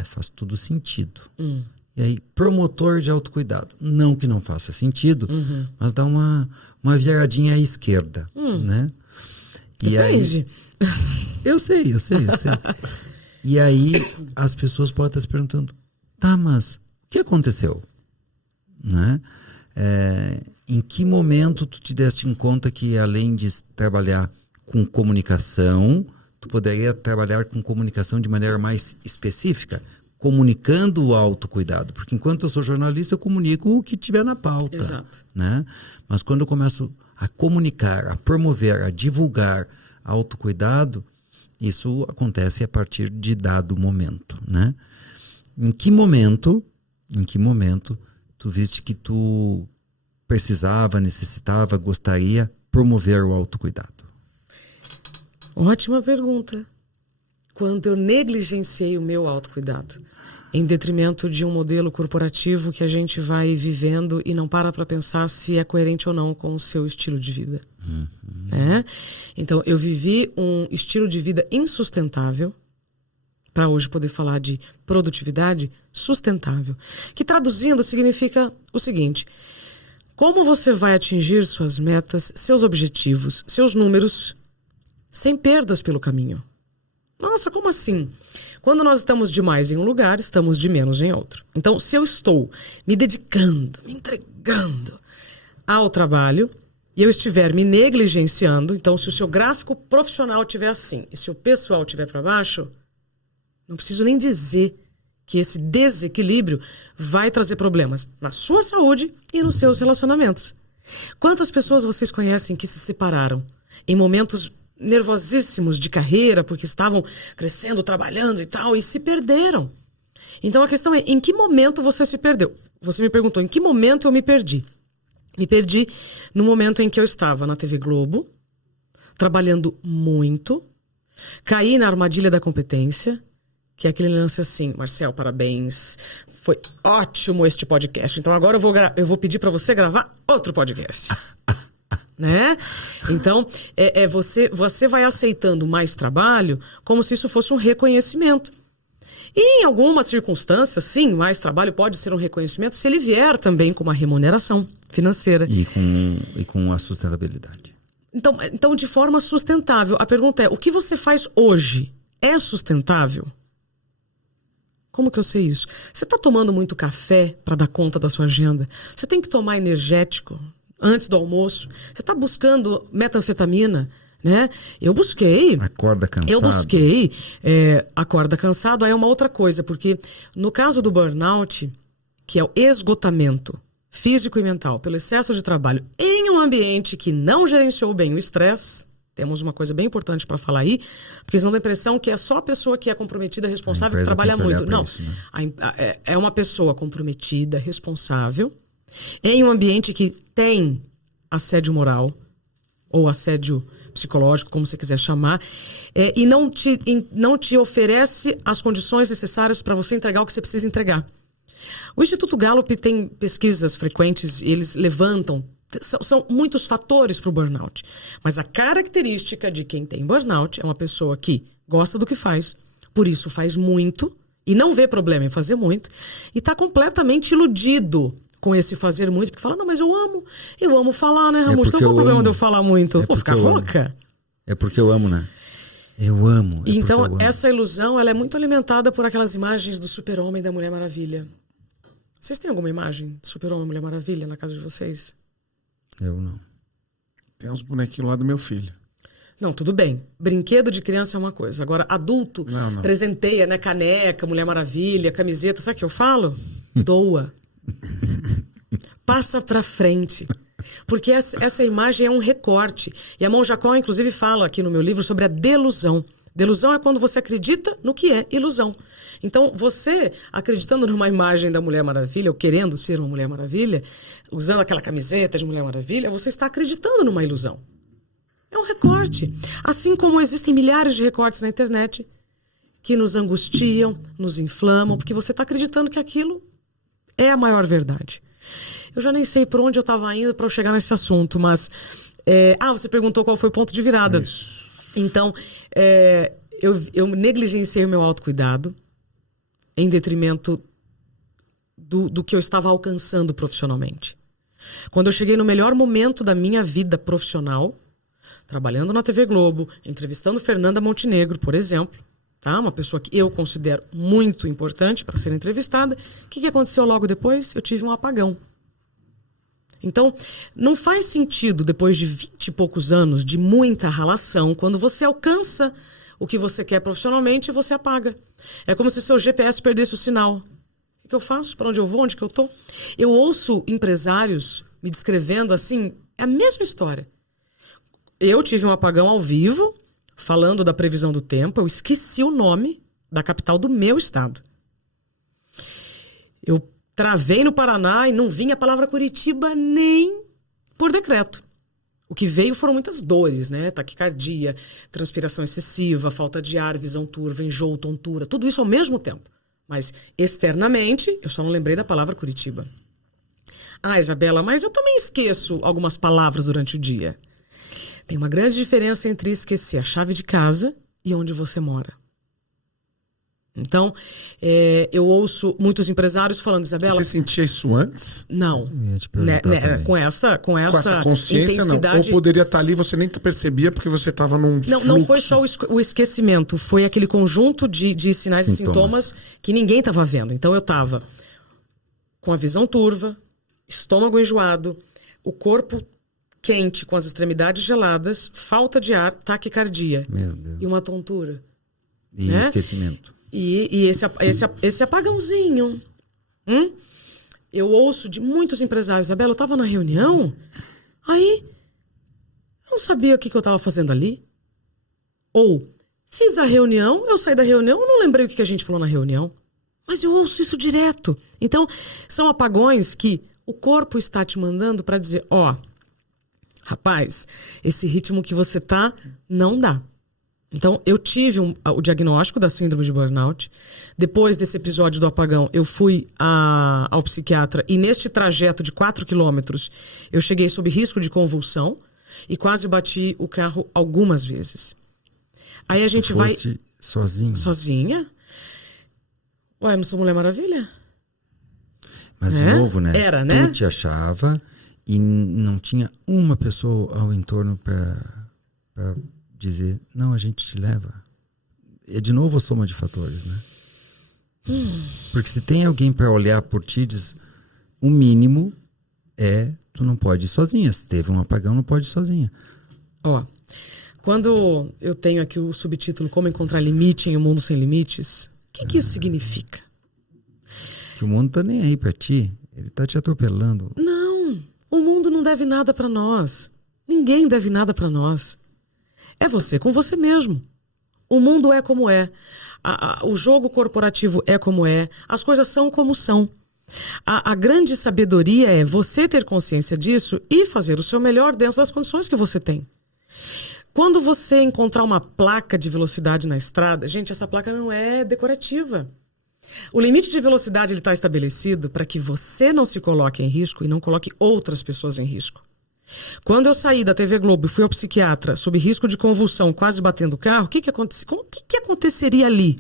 Faz tudo sentido. E aí, promotor de autocuidado. Não que não faça sentido, mas dá uma viradinha à esquerda, né? Depende. E aí, eu sei. E aí, as pessoas podem estar se perguntando, tá, mas o que aconteceu? Né? Em que momento tu te deste em conta que, além de trabalhar com comunicação, tu poderia trabalhar com comunicação de maneira mais específica, comunicando o autocuidado? Porque enquanto eu sou jornalista, eu comunico o que tiver na pauta. Exato. Né? Mas quando eu começo a comunicar, a promover, a divulgar autocuidado, isso acontece a partir de dado momento, né? Em que momento tu viste que tu precisava, necessitava, gostaria promover o autocuidado? Ótima pergunta. Quando eu negligenciei o meu autocuidado, em detrimento de um modelo corporativo que a gente vai vivendo e não para pensar se é coerente ou não com o seu estilo de vida. Né? Então, eu vivi um estilo de vida insustentável, para hoje poder falar de produtividade sustentável, que traduzindo significa o seguinte: como você vai atingir suas metas, seus objetivos, seus números, sem perdas pelo caminho? Nossa, como assim? Quando nós estamos demais em um lugar, estamos de menos em outro. Então, se eu estou me dedicando, me entregando ao trabalho e eu estiver me negligenciando, então se o seu gráfico profissional estiver assim e se o pessoal estiver para baixo, não preciso nem dizer que esse desequilíbrio vai trazer problemas na sua saúde e nos seus relacionamentos. Quantas pessoas vocês conhecem que se separaram em momentos nervosíssimos de carreira, porque estavam crescendo, trabalhando e tal, e se perderam? Então a questão é, em que momento você se perdeu? Você me perguntou, em que momento eu me perdi? Me perdi no momento em que eu estava na TV Globo, trabalhando muito, caí na armadilha da competência que é aquele lance assim: Marcel, parabéns, foi ótimo este podcast, então agora eu vou pedir para você gravar outro podcast. Né? Então, você vai aceitando mais trabalho como se isso fosse um reconhecimento. E em algumas circunstâncias, sim, mais trabalho pode ser um reconhecimento se ele vier também com uma remuneração financeira. E com a sustentabilidade. Então, de forma sustentável. A pergunta é, o que você faz hoje é sustentável? Como que eu sei isso? Você está tomando muito café para dar conta da sua agenda? Você tem que tomar energético antes do almoço? Você está buscando metanfetamina? Né? Eu busquei. Acorda cansado. Eu busquei. Acorda cansado. Aí é uma outra coisa, porque no caso do burnout, que é o esgotamento físico e mental pelo excesso de trabalho em um ambiente que não gerenciou bem o estresse, temos uma coisa bem importante para falar aí, porque senão dá a impressão que é só a pessoa que é comprometida, responsável, que trabalha muito. Não, isso, né? É uma pessoa comprometida, responsável, em um ambiente que tem assédio moral ou assédio psicológico, como você quiser chamar, e não te oferece as condições necessárias para você entregar o que você precisa entregar. O Instituto Gallup tem pesquisas frequentes, e eles levantam, são muitos fatores para o burnout, mas a característica de quem tem burnout é uma pessoa que gosta do que faz, por isso faz muito, e não vê problema em fazer muito, e está completamente iludido com esse fazer muito, porque fala, não, mas eu amo falar, né, Ramus? Então qual o problema de eu falar muito? Vou ficar rouca? É porque eu amo, né? Eu amo. Então, essa ilusão, ela é muito alimentada por aquelas imagens do Super-Homem e da Mulher Maravilha. Vocês têm alguma imagem de Super-Homem e Mulher Maravilha na casa de vocês? Eu não. Tem uns bonequinhos lá do meu filho. Não, tudo bem. Brinquedo de criança é uma coisa. Agora, adulto, não. presenteia, né? Caneca, Mulher Maravilha, camiseta. Sabe o que eu falo? Doa. Passa pra frente. Porque essa imagem é um recorte. E a Mon Jacó, inclusive, fala aqui no meu livro sobre a delusão. Delusão é quando você acredita no que é ilusão. Então, você acreditando numa imagem da Mulher Maravilha, ou querendo ser uma Mulher Maravilha, usando aquela camiseta de Mulher Maravilha, você está acreditando numa ilusão. É um recorte. Assim como existem milhares de recortes na internet que nos angustiam, nos inflamam, porque você está acreditando que aquilo é a maior verdade. Eu já nem sei por onde eu estava indo para eu chegar nesse assunto, mas... você perguntou qual foi o ponto de virada. Isso. Então, eu negligenciei o meu autocuidado em detrimento do que eu estava alcançando profissionalmente. Quando eu cheguei no melhor momento da minha vida profissional, trabalhando na TV Globo, entrevistando Fernanda Montenegro, por exemplo, tá? Uma pessoa que eu considero muito importante para ser entrevistada, o que aconteceu logo depois? Eu tive um apagão. Então, não faz sentido, depois de 20 e poucos anos de muita ralação, quando você alcança o que você quer profissionalmente, você apaga. É como se seu GPS perdesse o sinal. O que eu faço? Para onde eu vou? Onde que eu tô? Eu ouço empresários me descrevendo assim, é a mesma história. Eu tive um apagão ao vivo, falando da previsão do tempo, eu esqueci o nome da capital do meu estado. Eu travei no Paraná e não vinha a palavra Curitiba nem por decreto. O que veio foram muitas dores, né? Taquicardia, transpiração excessiva, falta de ar, visão turva, enjoo, tontura, tudo isso ao mesmo tempo. Mas externamente, eu só não lembrei da palavra Curitiba. Isabela, mas eu também esqueço algumas palavras durante o dia. Tem uma grande diferença entre esquecer a chave de casa e onde você mora. Então, eu ouço muitos empresários falando, Isabela... Você sentia isso antes? Não. Com essa consciência, intensidade... não. Ou poderia estar ali, você nem percebia porque você estava num fluxo. Não foi só o esquecimento, foi aquele conjunto de sinais e sintomas que ninguém estava vendo. Então, eu estava com a visão turva, estômago enjoado, o corpo quente com as extremidades geladas, falta de ar, taquicardia. Meu Deus. E uma tontura. E né? esquecimento. E esse apagãozinho. Eu ouço de muitos empresários, Isabela, eu estava na reunião, aí eu não sabia o que eu estava fazendo ali. Ou fiz a reunião, eu saí da reunião, eu não lembrei o que a gente falou na reunião. Mas eu ouço isso direto. Então, são apagões que o corpo está te mandando para dizer, rapaz, esse ritmo que você tá, não dá. Então, eu tive o diagnóstico da síndrome de burnout. Depois desse episódio do apagão, eu fui ao psiquiatra. E neste trajeto de 4 quilômetros, eu cheguei sob risco de convulsão e quase bati o carro algumas vezes. Aí a gente vai... sozinha? Sozinha? Ué, não sou Mulher Maravilha? Mas de novo, né? Era, né? Tu te achava e não tinha uma pessoa ao entorno para dizer, não, a gente te leva. É de novo a soma de fatores, né? Porque se tem alguém para olhar por ti, diz, o mínimo é, tu não pode ir sozinha. Se teve um apagão, não pode ir sozinha. Ó, quando eu tenho aqui o subtítulo Como Encontrar Limite em um Mundo Sem Limites, o que isso significa? Que o mundo tá nem aí pra ti. Ele tá te atropelando. Não, o mundo não deve nada para nós. Ninguém deve nada para nós. É você com você mesmo. O mundo é como é. O jogo corporativo é como é. As coisas são como são. A grande sabedoria é você ter consciência disso e fazer o seu melhor dentro das condições que você tem. Quando você encontrar uma placa de velocidade na estrada, gente, essa placa não é decorativa. O limite de velocidade está estabelecido para que você não se coloque em risco e não coloque outras pessoas em risco. Quando eu saí da TV Globo e fui ao psiquiatra sob risco de convulsão, quase batendo o carro, o que aconteceria ali?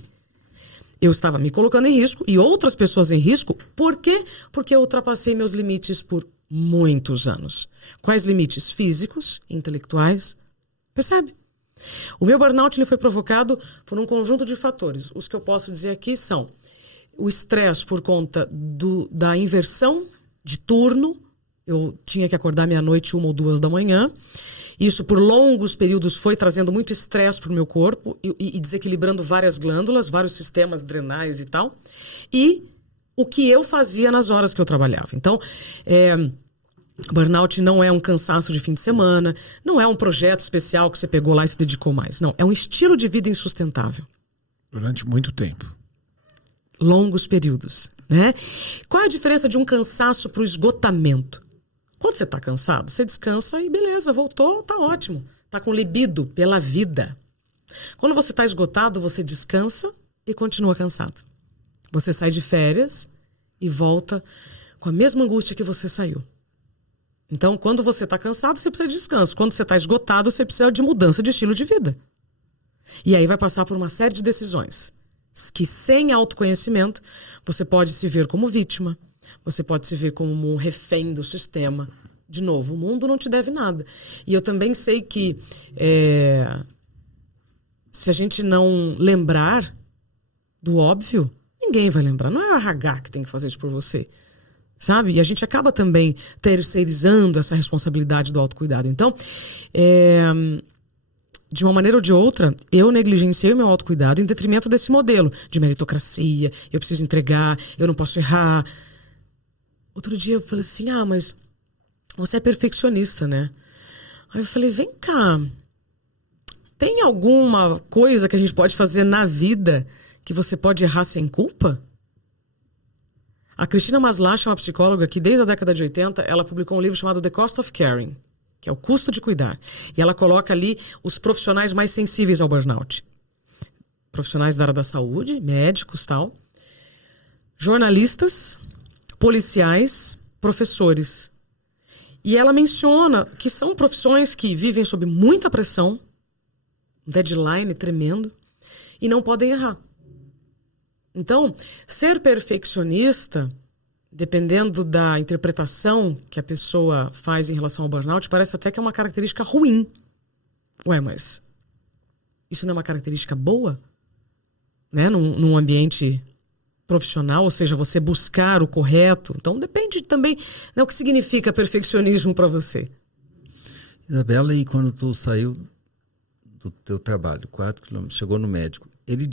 Eu estava me colocando em risco e outras pessoas em risco. Por quê? Porque eu ultrapassei meus limites por muitos anos. Quais limites? Físicos, intelectuais. Percebe? O meu burnout ele foi provocado por um conjunto de fatores. Os que eu posso dizer aqui são o estresse por conta da inversão de turno. Eu tinha que acordar meia-noite, 1 ou 2 da manhã. Isso, por longos períodos, foi trazendo muito estresse para o meu corpo e desequilibrando várias glândulas, vários sistemas drenais e tal. E o que eu fazia nas horas que eu trabalhava. Então, burnout não é um cansaço de fim de semana, não é um projeto especial que você pegou lá e se dedicou mais. Não, é um estilo de vida insustentável. Durante muito tempo. Longos períodos, né? Qual é a diferença de um cansaço para o esgotamento? Quando você está cansado, você descansa e beleza, voltou, tá ótimo. Tá com libido pela vida. Quando você está esgotado, você descansa e continua cansado. Você sai de férias e volta com a mesma angústia que você saiu. Então, quando você está cansado, você precisa de descanso. Quando você está esgotado, você precisa de mudança de estilo de vida. E aí vai passar por uma série de decisões que, sem autoconhecimento, você pode se ver como vítima, você pode se ver como um refém do sistema. De novo, o mundo não te deve nada. E eu também sei que se a gente não lembrar do óbvio, ninguém vai lembrar. Não é o RH que tem que fazer isso por você. Sabe? E a gente acaba também terceirizando essa responsabilidade do autocuidado. Então, de uma maneira ou de outra, eu negligenciei o meu autocuidado em detrimento desse modelo de meritocracia, eu preciso entregar, eu não posso errar. Outro dia eu falei assim, mas você é perfeccionista, né? Aí eu falei, vem cá, tem alguma coisa que a gente pode fazer na vida que você pode errar sem culpa? A Cristina Maslach é uma psicóloga que desde a década de 80 ela publicou um livro chamado The Cost of Caring, que é o custo de cuidar. E ela coloca ali os profissionais mais sensíveis ao burnout. Profissionais da área da saúde, médicos, tal. Jornalistas, policiais, professores. E ela menciona que são profissões que vivem sob muita pressão, um deadline tremendo, e não podem errar. Então, ser perfeccionista, dependendo da interpretação que a pessoa faz em relação ao burnout, parece até que é uma característica ruim. Ué, mas isso não é uma característica boa? Né? Num ambiente profissional, ou seja, você buscar o correto. Então, depende também, né, o que significa perfeccionismo para você. Isabela, e quando tu saiu do teu trabalho, 4 quilômetros, chegou no médico, ele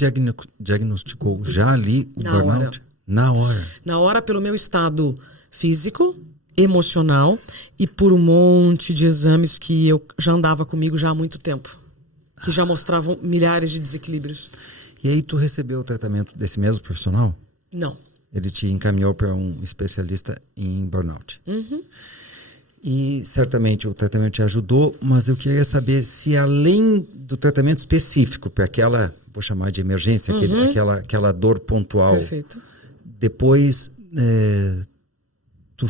diagnosticou já ali o burnout? Na hora. Na hora, pelo meu estado físico, emocional e por um monte de exames que eu já andava comigo já há muito tempo, que já mostravam milhares de desequilíbrios. E aí tu recebeu o tratamento desse mesmo profissional? Não. Ele te encaminhou para um especialista em burnout. Uhum. E certamente o tratamento te ajudou, mas eu queria saber se além do tratamento específico, para aquela, vou chamar de emergência, aquela dor pontual, Perfeito. depois tu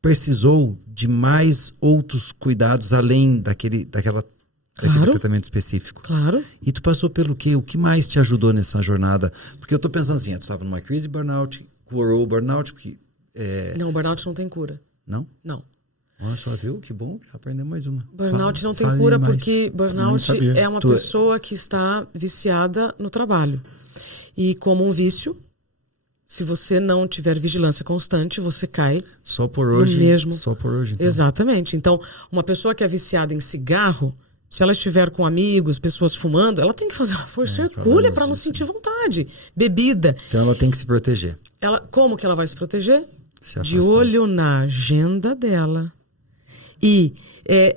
precisou de mais outros cuidados além daquele tratamento específico. Claro. E tu passou pelo quê? O que mais te ajudou nessa jornada? Porque eu tô pensando assim, tu estava numa crise de burnout, curou o burnout, porque... Não, o burnout não tem cura. Não? Não. Olha só, viu? Que bom, aprendeu mais uma. Burnout não tem cura porque burnout é uma Tu- pessoa que está viciada no trabalho. E como um vício, se você não tiver vigilância constante, você cai Só por hoje. mesmo. Só por hoje. Então. Exatamente. Então, uma pessoa que é viciada em cigarro, se ela estiver com amigos, pessoas fumando, ela tem que fazer uma força hercúlea para não sentir vontade. Bebida. Então ela tem que se proteger. Como que ela vai se proteger? Se De afastando. olho na agenda dela. E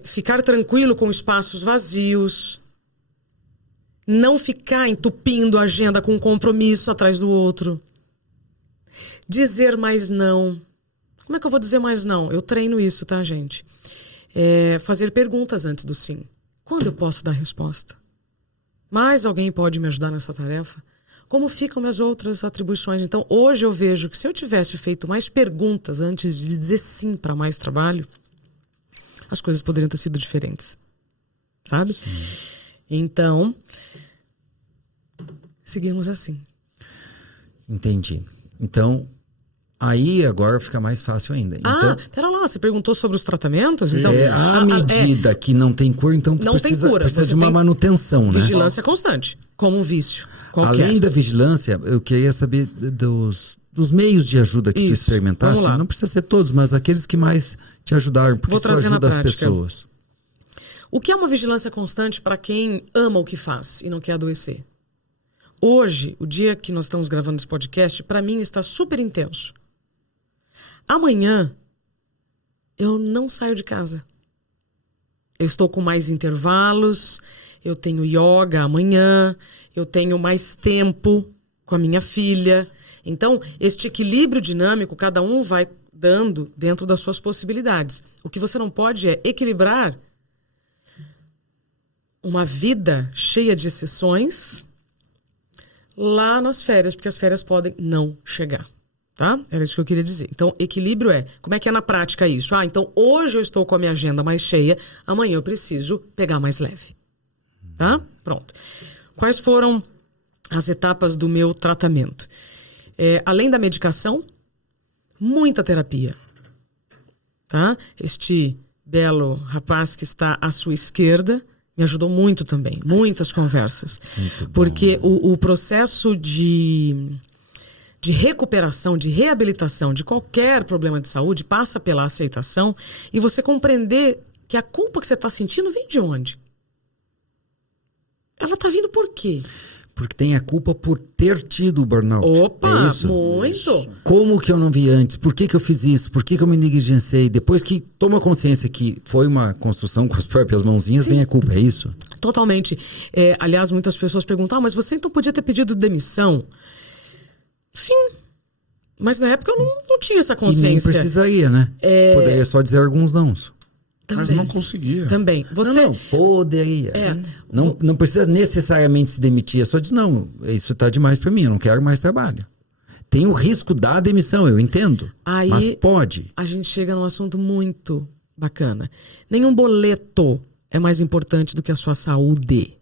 ficar tranquilo com espaços vazios. Não ficar entupindo a agenda com um compromisso atrás do outro. Dizer mais não. Como é que eu vou dizer mais não? Eu treino isso, tá, gente? Fazer perguntas antes do sim. Quando eu posso dar resposta? Mais alguém pode me ajudar nessa tarefa? Como ficam minhas outras atribuições? Então, hoje eu vejo que se eu tivesse feito mais perguntas antes de dizer sim para mais trabalho, as coisas poderiam ter sido diferentes. Sabe? Sim. Então, seguimos assim. Entendi. Então, aí agora fica mais fácil ainda. Então, pera lá, você perguntou sobre os tratamentos? Então, à medida que não tem cura, então não precisa você de uma manutenção, né? Vigilância constante, como um vício. Qualquer. Além da vigilância, eu queria saber dos meios de ajuda que tu experimentaste. Não precisa ser todos, mas aqueles que mais te ajudaram, porque isso ajuda as pessoas. O que é uma vigilância constante para quem ama o que faz e não quer adoecer? Hoje, o dia que nós estamos gravando esse podcast, para mim está super intenso. Amanhã, eu não saio de casa. Eu estou com mais intervalos, eu tenho yoga amanhã, eu tenho mais tempo com a minha filha. Então, este equilíbrio dinâmico, cada um vai dando dentro das suas possibilidades. O que você não pode é equilibrar uma vida cheia de exceções lá nas férias, porque as férias podem não chegar. Tá? Era isso que eu queria dizer. Então, equilíbrio como é que é na prática isso? Então hoje eu estou com a minha agenda mais cheia, amanhã eu preciso pegar mais leve. Tá? Pronto. Quais foram as etapas do meu tratamento? Além da medicação, muita terapia. Tá? Este belo rapaz que está à sua esquerda me ajudou muito também. Muitas conversas. Muito bom. Porque o processo de recuperação, de reabilitação de qualquer problema de saúde passa pela aceitação e você compreender que a culpa que você está sentindo vem de onde? Ela está vindo por quê? Porque tem a culpa por ter tido o burnout. Opa, é isso? muito. Isso. Como que eu não vi antes? Por que eu fiz isso? Por que eu me negligenciei? Depois que toma consciência que foi uma construção com as próprias mãozinhas, Sim. vem a culpa, é isso? Totalmente. Aliás, muitas pessoas perguntam, mas você então podia ter pedido demissão? Sim, mas na época eu não tinha essa consciência. E nem precisaria, né? Poderia só dizer alguns nãos. Também. Mas não conseguia. Também. Você... Não, poderia. Não precisa necessariamente se demitir. É só dizer, não, isso tá demais para mim, eu não quero mais trabalho. Tem o risco da demissão, eu entendo. Aí, mas pode. A gente chega num assunto muito bacana. Nenhum boleto é mais importante do que a sua saúde.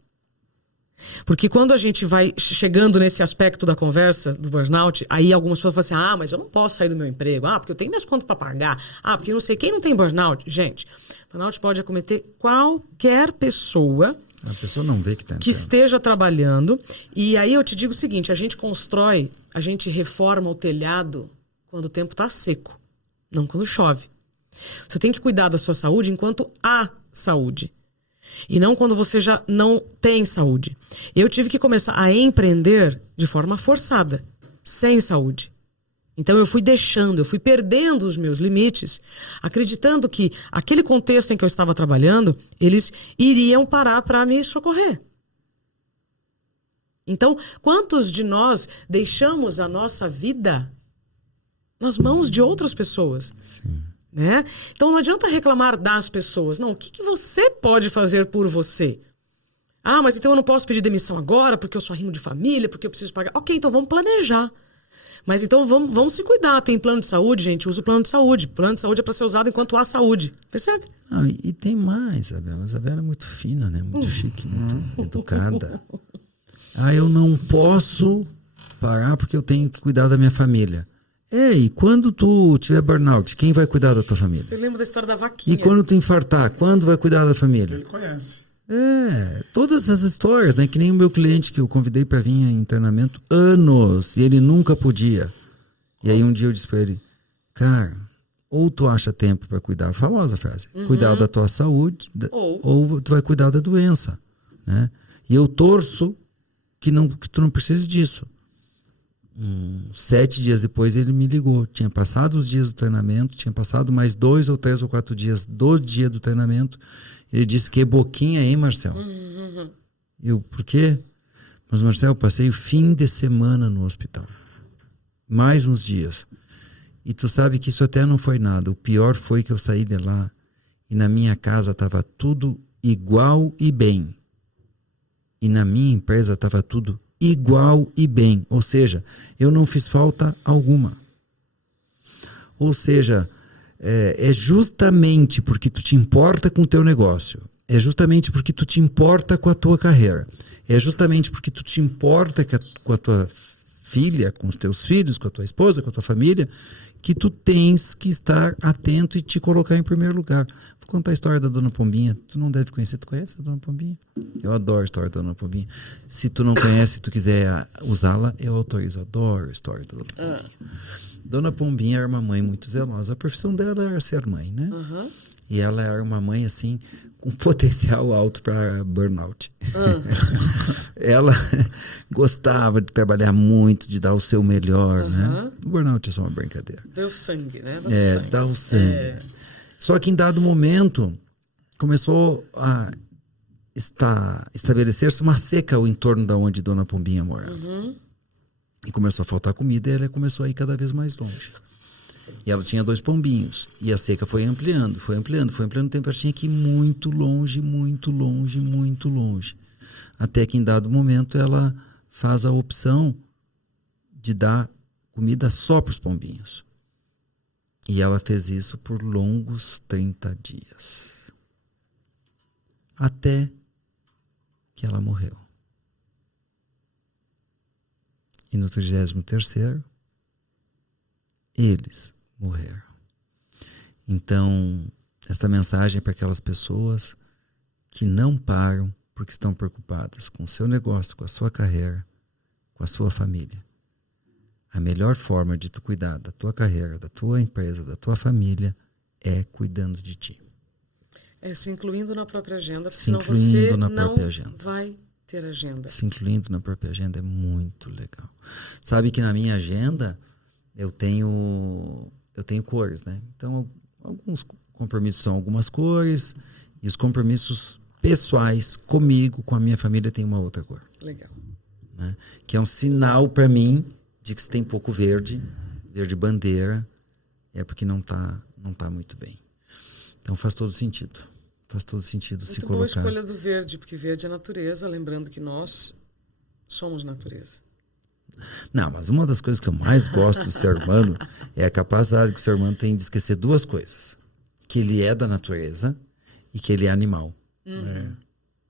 Porque quando a gente vai chegando nesse aspecto da conversa, do burnout, aí algumas pessoas falam assim, mas eu não posso sair do meu emprego, porque eu tenho minhas contas para pagar, porque não sei quem não tem burnout. Gente, burnout pode acometer qualquer pessoa... A pessoa não vê que está que esteja trabalhando. E aí eu te digo o seguinte, a gente constrói, a gente reforma o telhado quando o tempo está seco, não quando chove. Você tem que cuidar da sua saúde enquanto há saúde. E não quando você já não tem saúde. Eu tive que começar a empreender de forma forçada, sem saúde. Então eu fui perdendo os meus limites, acreditando que aquele contexto em que eu estava trabalhando, eles iriam parar para me socorrer. Então, quantos de nós deixamos a nossa vida nas mãos de outras pessoas? Sim. né? Então não adianta reclamar das pessoas. Não, o que você pode fazer por você? Ah, mas então eu não posso pedir demissão agora porque eu só arrimo de família, porque eu preciso pagar. Ok, então vamos planejar. Mas então vamos se cuidar. Tem plano de saúde, gente, usa o plano de saúde. Plano de saúde é para ser usado enquanto há saúde. Percebe? Ah, e tem mais, Isabela. A Isabela é muito fina, né? Muito chique, muito educada. Ah, eu não posso parar porque eu tenho que cuidar da minha família. E quando tu tiver burnout, quem vai cuidar da tua família? Eu lembro da história da vaquinha. E quando tu infartar, quando vai cuidar da família? Ele conhece. Todas essas histórias, né? Que nem o meu cliente que eu convidei para vir em internamento anos e ele nunca podia. E aí um dia eu disse para ele, cara, ou tu acha tempo para cuidar, a famosa frase, cuidar da tua saúde, ou tu vai cuidar da doença, né? E eu torço que tu não precise disso. 7 dias depois ele me ligou, tinha passado os dias do treinamento, tinha passado mais 2 ou 3 ou 4 dias do dia do treinamento. Ele disse, que boquinha, hein, Marcel? Eu, por quê? Mas, Marcel, eu passei o fim de semana no hospital. Mais uns dias. E tu sabe que isso até não foi nada. O pior foi que eu saí de lá e na minha casa estava tudo igual e bem. E na minha empresa estava tudo igual e bem. Ou seja, eu não fiz falta alguma. Ou seja, é justamente porque tu te importa com o teu negócio, é justamente porque tu te importa com a tua carreira, é justamente porque tu te importa com a tua filha, com os teus filhos, com a tua esposa, com a tua família, que tu tens que estar atento e te colocar em primeiro lugar. Vou contar a história da Dona Pombinha. Tu não deve conhecer. Tu conhece a Dona Pombinha? Eu adoro a história da Dona Pombinha. Se tu não conhece e tu quiser usá-la, eu autorizo. Eu adoro a história da Dona Pombinha. Dona Pombinha era uma mãe muito zelosa. A profissão dela era ser mãe, né? E ela era uma mãe, assim, com potencial alto para burnout. Ela gostava de trabalhar muito, de dar o seu melhor, né? O burnout é só uma brincadeira. Deu sangue, né? Dá o sangue. Só que em dado momento, começou a estabelecer-se uma seca ao entorno da onde Dona Pombinha morava. E começou a faltar comida e ela começou a ir cada vez mais longe. E ela tinha 2 pombinhos. E a seca foi ampliando. O tempo ela tinha que ir muito longe, muito longe, muito longe. Até que em dado momento ela faz a opção de dar comida só para os pombinhos. E ela fez isso por longos 30 dias. Até que ela morreu. E no 33º, eles morreram. Então, esta mensagem é para aquelas pessoas que não param porque estão preocupadas com o seu negócio, com a sua carreira, com a sua família. A melhor forma de tu cuidar da tua carreira, da tua empresa, da tua família, é cuidando de ti. Se incluindo na própria agenda, porque Se senão incluindo você na não própria agenda. vai ter agenda. Se incluindo na própria agenda é muito legal. Sabe que na minha agenda eu tenho cores, né? Então, alguns compromissos são algumas cores e os compromissos pessoais comigo, com a minha família, tem uma outra cor. Legal. Né? Que é um sinal para mim de que se tem pouco verde bandeira, é porque não tá muito bem. Então faz todo sentido. Faz todo sentido se colocar. Muito boa escolha do verde, porque verde é natureza, lembrando que nós somos natureza. Não, mas uma das coisas que eu mais gosto do ser humano é a capacidade que o ser humano tem de esquecer 2 coisas. Que ele é da natureza e que ele é animal.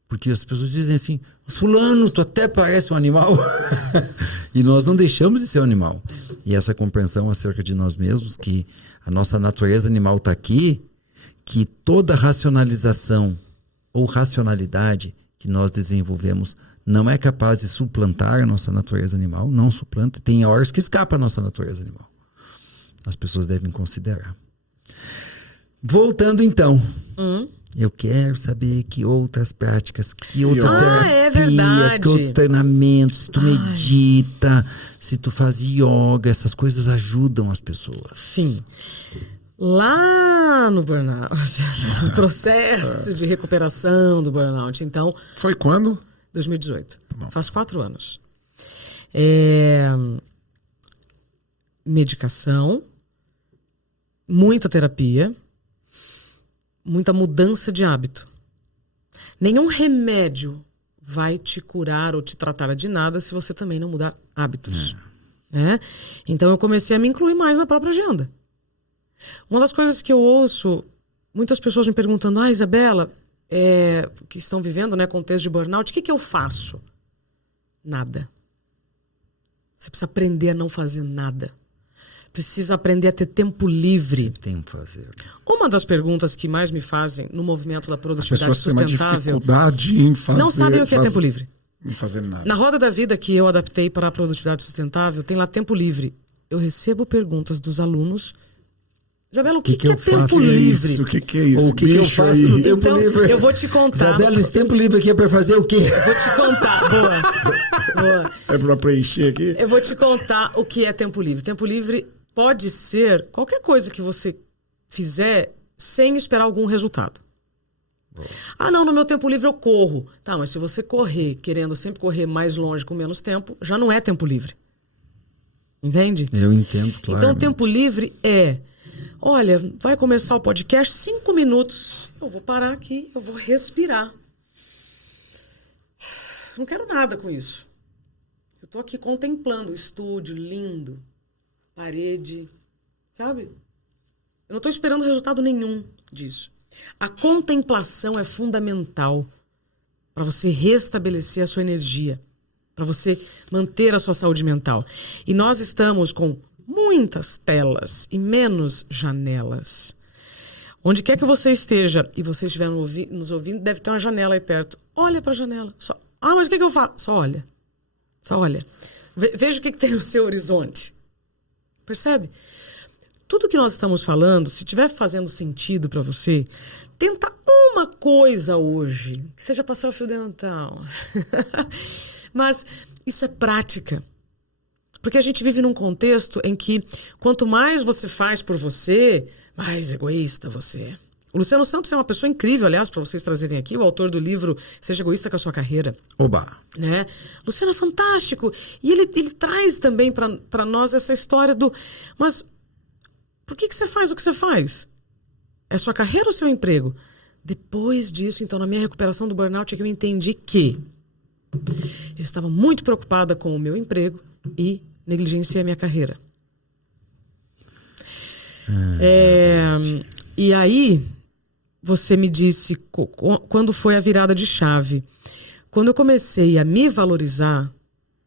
Porque as pessoas dizem assim, fulano, tu até parece um animal. E nós não deixamos de ser um animal. E essa compreensão acerca de nós mesmos, que a nossa natureza animal está aqui, que toda racionalização ou racionalidade que nós desenvolvemos não é capaz de suplantar a nossa natureza animal, não suplanta, tem horas que escapa a nossa natureza animal. As pessoas devem considerar. Voltando então, eu quero saber que outras práticas, que outras terapias, que outros treinamentos, se tu medita, se tu faz yoga, essas coisas ajudam as pessoas. Sim. Lá no burnout, no processo de recuperação do burnout, então... Foi quando? 2018. Bom. Faz 4 anos. Medicação, muita terapia, muita mudança de hábito. Nenhum remédio vai te curar ou te tratar de nada se você também não mudar hábitos. Né? Então eu comecei a me incluir mais na própria agenda. Uma das coisas que eu ouço, muitas pessoas me perguntando, Isabela, que estão vivendo, né, contexto de burnout, o que eu faço? Nada. Você precisa aprender a não fazer nada. Precisa aprender a ter tempo livre. Sempre tem que fazer. Uma das perguntas que mais me fazem no movimento da produtividade As pessoas têm uma sustentável... dificuldade em fazer... Não sabem o que é tempo livre. Não fazer nada. Na roda da vida que eu adaptei para a produtividade sustentável, tem lá tempo livre. Eu recebo perguntas dos alunos. Isabela, o que é tempo livre? O que é isso? Ou o que eu faço no tempo Então, livre? eu vou te contar. Isabela, esse tempo livre aqui é para fazer o quê? Vou te contar. Boa. É para preencher aqui? Eu vou te contar o que é tempo livre. Tempo livre pode ser qualquer coisa que você fizer sem esperar algum resultado. Não, no meu tempo livre eu corro. Tá, mas se você correr, querendo sempre correr mais longe com menos tempo, já não é tempo livre. Entende? Eu entendo, claro. Então, o tempo livre olha, vai começar o podcast, 5 minutos. Eu vou parar aqui, eu vou respirar. Não quero nada com isso. Eu tô aqui contemplando o estúdio lindo, parede, sabe? Eu não tô esperando resultado nenhum disso. A contemplação é fundamental para você restabelecer a sua energia, para você manter a sua saúde mental. E nós estamos com muitas telas e menos janelas. Onde quer que você esteja e você estiver nos ouvindo, deve ter uma janela aí perto. Olha para a janela. Mas o que eu faço? Só olha. Só olha. Veja o que tem no seu horizonte. Percebe? Tudo que nós estamos falando, se estiver fazendo sentido para você, tenta uma coisa hoje, que seja passar o fio dental. Mas isso é prática. Porque a gente vive num contexto em que quanto mais você faz por você, mais egoísta você é. O Luciano Santos é uma pessoa incrível, aliás, para vocês trazerem aqui, o autor do livro Seja Egoísta com a Sua Carreira. Oba! Né? Luciano é fantástico. E ele traz também para nós essa história do... Mas por que você faz o que você faz? É sua carreira ou seu emprego? Depois disso, então, na minha recuperação do burnout, é que eu entendi que eu estava muito preocupada com o meu emprego e negligenciei a minha carreira. E aí, você me disse quando foi a virada de chave. Quando eu comecei a me valorizar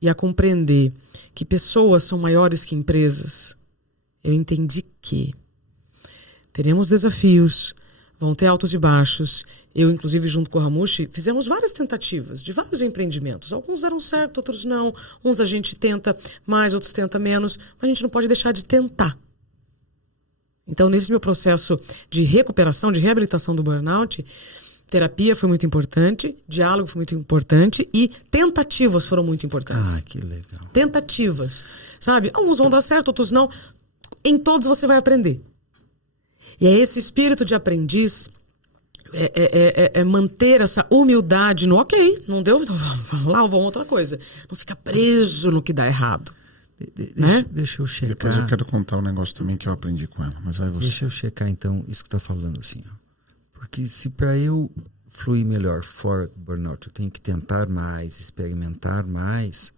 e a compreender que pessoas são maiores que empresas, eu entendi que teremos desafios, vão ter altos e baixos. Eu, inclusive, junto com o Ramushi, fizemos várias tentativas de vários empreendimentos. Alguns deram certo, outros não. Uns a gente tenta mais, outros tenta menos. Mas a gente não pode deixar de tentar. Então, nesse meu processo de recuperação, de reabilitação do burnout, terapia foi muito importante, diálogo foi muito importante e tentativas foram muito importantes. Que legal. Tentativas, sabe? Uns vão dar certo, outros não. Em todos você vai aprender. E é esse espírito de aprendiz, manter essa humildade no ok, não deu, então vamos lá, vamos outra coisa. Não fica preso no que dá errado. Deixa eu checar. Depois eu quero contar um negócio também que eu aprendi com ela, mas vai você. Deixa eu checar então isso que tá falando assim, ó. Porque se para eu fluir melhor fora do burnout, eu tenho que tentar mais, experimentar mais.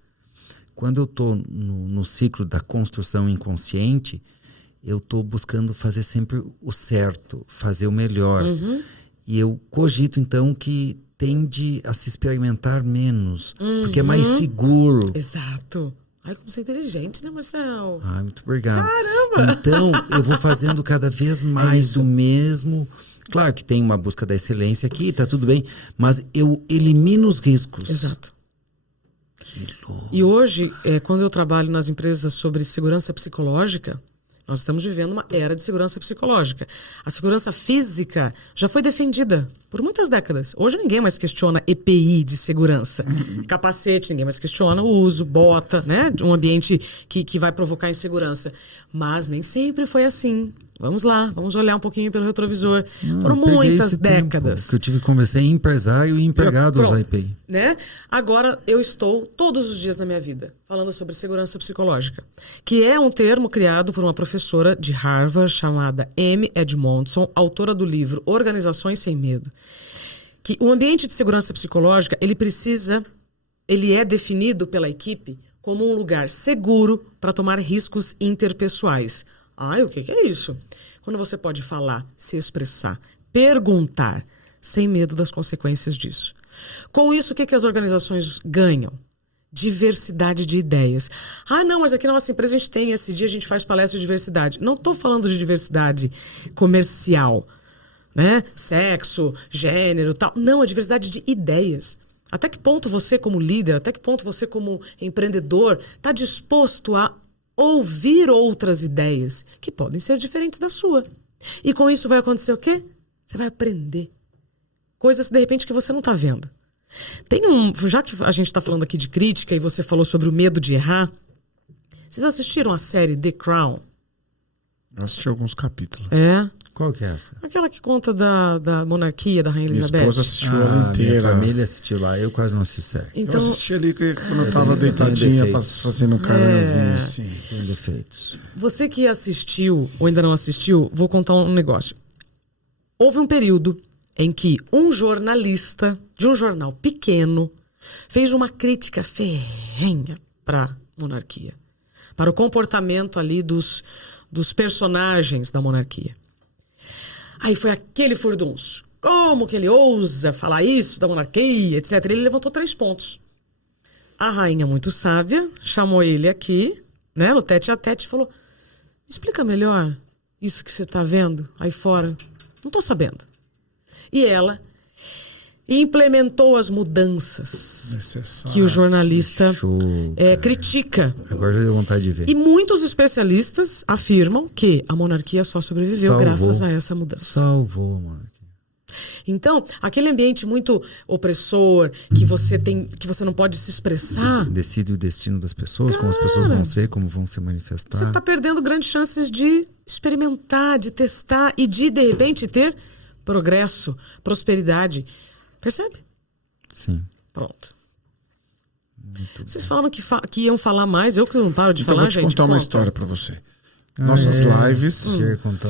Quando eu tô no ciclo da construção inconsciente, eu estou buscando fazer sempre o certo, fazer o melhor. E eu cogito, então, que tende a se experimentar menos, porque é mais seguro. Exato. Ai, como você é inteligente, né, Marcel? Muito obrigado. Caramba! Então, eu vou fazendo cada vez mais do mesmo. Claro que tem uma busca da excelência aqui, tá tudo bem, mas eu elimino os riscos. Exato. Que louco. E hoje, quando eu trabalho nas empresas sobre segurança psicológica, nós estamos vivendo uma era de segurança psicológica. A segurança física já foi defendida por muitas décadas. Hoje ninguém mais questiona EPI de segurança. Capacete, ninguém mais questiona o uso, bota, né? Um ambiente que vai provocar insegurança. Mas nem sempre foi assim. Vamos lá, vamos olhar um pouquinho pelo retrovisor. Não, Foram eu peguei muitas esse tempo, décadas. que eu tive que conversar em empresário e empregado Pronto, usar IPI. né? Agora eu estou todos os dias da minha vida falando sobre segurança psicológica, que é um termo criado por uma professora de Harvard chamada Amy Edmondson, autora do livro Organizações Sem Medo. Que o ambiente de segurança psicológica, ele é definido pela equipe como um lugar seguro para tomar riscos interpessoais. O que é isso? Quando você pode falar, se expressar, perguntar, sem medo das consequências disso. Com isso, o que as organizações ganham? Diversidade de ideias. Não, mas aqui na nossa empresa a gente tem, esse dia a gente faz palestra de diversidade. Não estou falando de diversidade comercial, né? Sexo, gênero, tal. Não, é diversidade de ideias. Até que ponto você como líder, até que ponto você como empreendedor está disposto a ouvir outras ideias que podem ser diferentes da sua. E com isso vai acontecer o quê? Você vai aprender coisas, de repente, que você não está vendo. Já que a gente está falando aqui de crítica e você falou sobre o medo de errar, vocês assistiram a série The Crown? Eu assisti alguns capítulos. Qual que é essa? Aquela que conta da monarquia, da Rainha Minha Elizabeth. esposa assistiu ela inteira. Minha família assistiu lá, eu quase não assisti série. Então, eu assisti ali quando eu tava deitadinha, fazendo um carinhozinho, assim. Tem defeitos. Você que assistiu ou ainda não assistiu, vou contar um negócio. Houve um período em que um jornalista de um jornal pequeno fez uma crítica ferrenha para a monarquia, para o comportamento ali dos personagens da monarquia. Aí foi aquele furdunço. Como que ele ousa falar isso da monarquia, etc. Ele levantou 3 pontos. A rainha, muito sábia, chamou ele aqui, né, no tete a tete, e falou: explica melhor isso que você está vendo aí fora. Não estou sabendo. E ela implementou as mudanças que o jornalista critica. Agora já deu vontade de ver. E muitos especialistas afirmam que a monarquia só sobreviveu graças a essa mudança. Salvou a monarquia. Então, aquele ambiente muito opressor, que você não pode se expressar. Decide o destino das pessoas, como as pessoas vão ser, como vão se manifestar. Você está perdendo grandes chances de experimentar, de testar e de repente, ter progresso, prosperidade. Percebe? Sim. Pronto. Vocês falaram que iam falar mais, eu que não paro de falar, gente. Vou te contar uma história para você. Nossas lives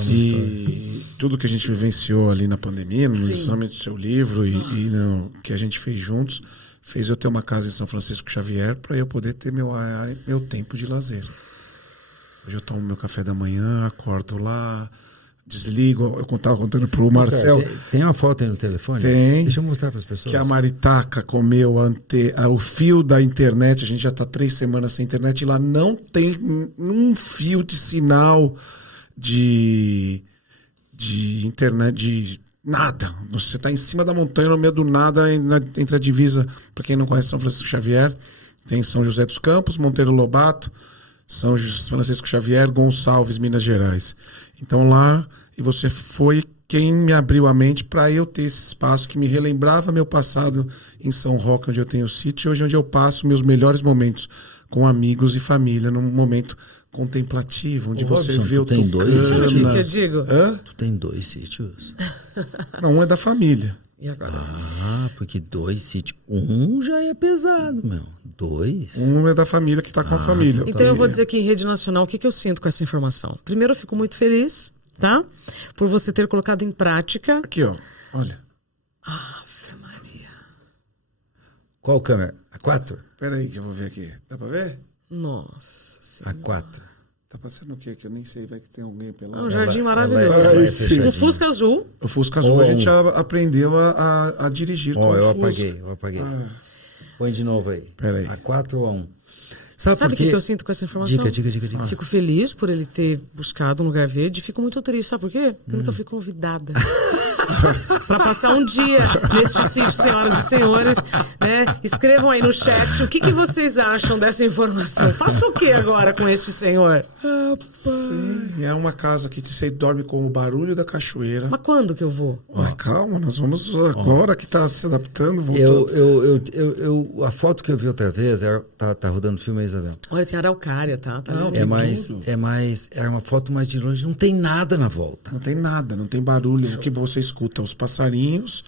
e tudo que a gente vivenciou ali na pandemia, no lançamento do seu livro e no que a gente fez juntos, fez eu ter uma casa em São Francisco Xavier para eu poder ter meu tempo de lazer. Hoje eu tomo meu café da manhã, acordo lá, desligo. Eu estava contando pro Marcel. Tem uma foto aí no telefone? Tem. Deixa eu mostrar para as pessoas. Que a Maritaca comeu o fio da internet. A gente já está 3 semanas sem internet e lá não tem um fio de sinal de internet, de nada. Você está em cima da montanha, no meio do nada, entre a divisa. Para quem não conhece São Francisco Xavier, tem São José dos Campos, Monteiro Lobato, São Francisco Xavier, Gonçalves, Minas Gerais. Então lá, e você foi quem me abriu a mente para eu ter esse espaço que me relembrava meu passado em São Roque, onde eu tenho sítio, e hoje onde eu passo meus melhores momentos com amigos e família, num momento contemplativo, onde você Robson, vê o tem Tucana. 2 sítios? Sabe o que eu digo? Tu tem 2 sítios? Não, um é da família. E agora? Porque 2 sítios. Um já é pesado, meu. 2? Um é da família que está com a família. Então eu vou dizer que em rede nacional, o que eu sinto com essa informação? Primeiro, eu fico muito feliz, tá? Por você ter colocado em prática. Aqui, ó. Olha. Ave Maria. Qual câmera? A 4? Pera aí que eu vou ver aqui. Dá pra ver? Nossa A 4. Tá passando o quê? Que eu nem sei. Vai que tem alguém pelado. Um jardim Ela maravilhoso. é Um Fusca azul. O Fusca Azul a gente já aprendeu a dirigir com o Fusca. Eu apaguei. Põe de novo aí. Pera aí. A 4 ou a 1? Sabe o que eu sinto com essa informação? Diga. Fico feliz por ele ter buscado um lugar verde. Fico muito triste. Sabe por quê? Porque eu nunca fui convidada. para passar um dia neste sítio, senhoras e senhores, né? Escrevam aí no chat o que vocês acham dessa informação. Faça o que agora com este senhor? Sim, é uma casa que você dorme com o barulho da cachoeira. Mas quando que eu vou? Calma, nós vamos agora que tá se adaptando. A foto que eu vi outra vez, tá rodando filme aí, Isabel. Olha, tem araucária, tá? Não, É uma foto mais de longe, não tem nada na volta. Não tem nada, não tem barulho. O que você escuta? Os passarinhos,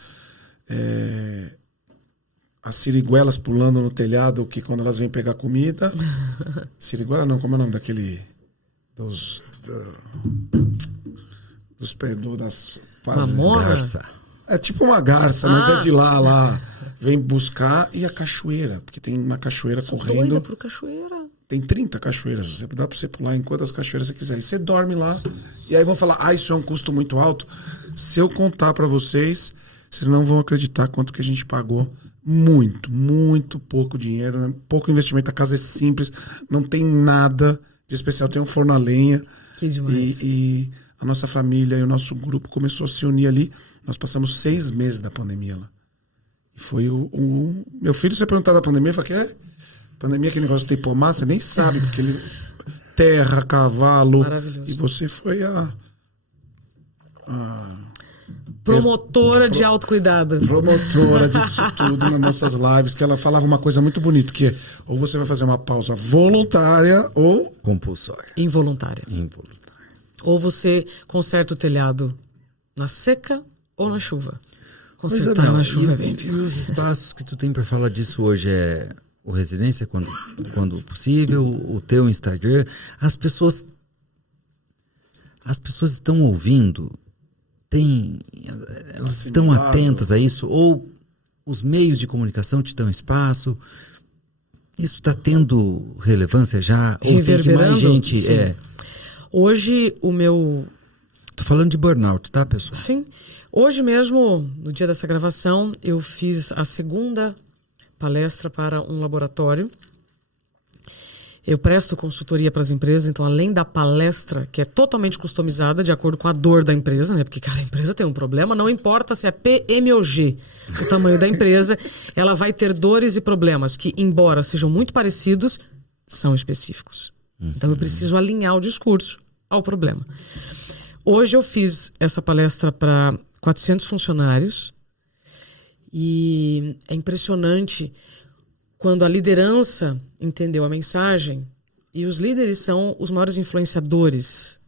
as siriguelas pulando no telhado, que quando elas vêm pegar comida. Siriguela não, como é o nome daquele... das Garça. É tipo uma garça, mas é de lá. Vem buscar, e a cachoeira, porque tem uma cachoeira correndo. Por cachoeira. Tem 30 cachoeiras, dá pra você pular em quantas cachoeiras você quiser. E você dorme lá, e aí vão falar, isso é um custo muito alto. Se eu contar pra vocês, vocês não vão acreditar quanto que a gente pagou. Muito pouco dinheiro, né? Pouco investimento. A casa é simples, não tem nada de especial. Tem um forno a lenha. Que demais. E a nossa família e o nosso grupo começou a se unir ali. Nós passamos 6 meses da pandemia lá. E foi meu filho, se perguntar da pandemia, fala que pandemia, aquele negócio de pomar, você nem sabe, porque ele... Terra, cavalo. Maravilhoso. E você foi a promotora de autocuidado. Promotora disso tudo nas nossas lives, que ela falava uma coisa muito bonita, que é, ou você vai fazer uma pausa voluntária ou... compulsória. Involuntária. Ou você conserta o telhado na seca ou na chuva. Consertar na chuva é bem pior. E os espaços que tu tem para falar disso hoje é o Residência, quando possível, o teu Instagram. As pessoas estão ouvindo, elas estão atentas a isso, ou os meios de comunicação te dão espaço. Isso está tendo relevância já? Ou tem que mais gente... Sim. Hoje o meu... Tô falando de burnout, tá, pessoal? Sim. Hoje mesmo, no dia dessa gravação, eu fiz a 2ª palestra para um laboratório. Eu presto consultoria para as empresas, então além da palestra, que é totalmente customizada de acordo com a dor da empresa, né? Porque cada empresa tem um problema, não importa se é PM ou G, o tamanho da empresa, ela vai ter dores e problemas que, embora sejam muito parecidos, são específicos. Então eu preciso alinhar o discurso ao problema. Hoje eu fiz essa palestra para 400 funcionários e é impressionante quando a liderança entendeu a mensagem, e os líderes são os maiores influenciadores,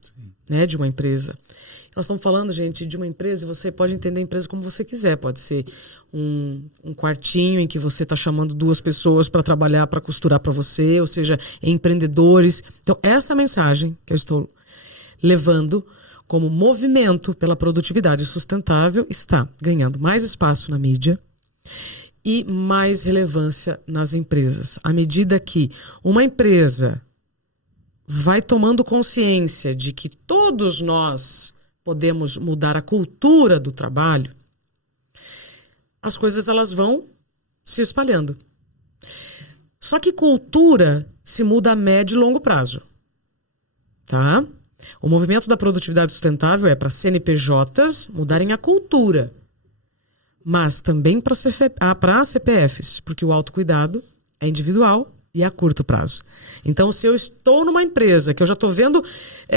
né, de uma empresa. Nós estamos falando, gente, de uma empresa, e você pode entender a empresa como você quiser. Pode ser um quartinho em que você está chamando 2 pessoas para trabalhar, para costurar para você, ou seja, empreendedores. Então, essa mensagem que eu estou levando como movimento pela produtividade sustentável está ganhando mais espaço na mídia e mais relevância nas empresas. À medida que uma empresa vai tomando consciência de que todos nós podemos mudar a cultura do trabalho, as coisas elas vão se espalhando. Só que cultura se muda a médio e longo prazo. Tá? O movimento da produtividade sustentável é para CNPJs mudarem a cultura, mas também para CPFs, porque o autocuidado é individual e a curto prazo. Então, se eu estou numa empresa que eu já estou vendo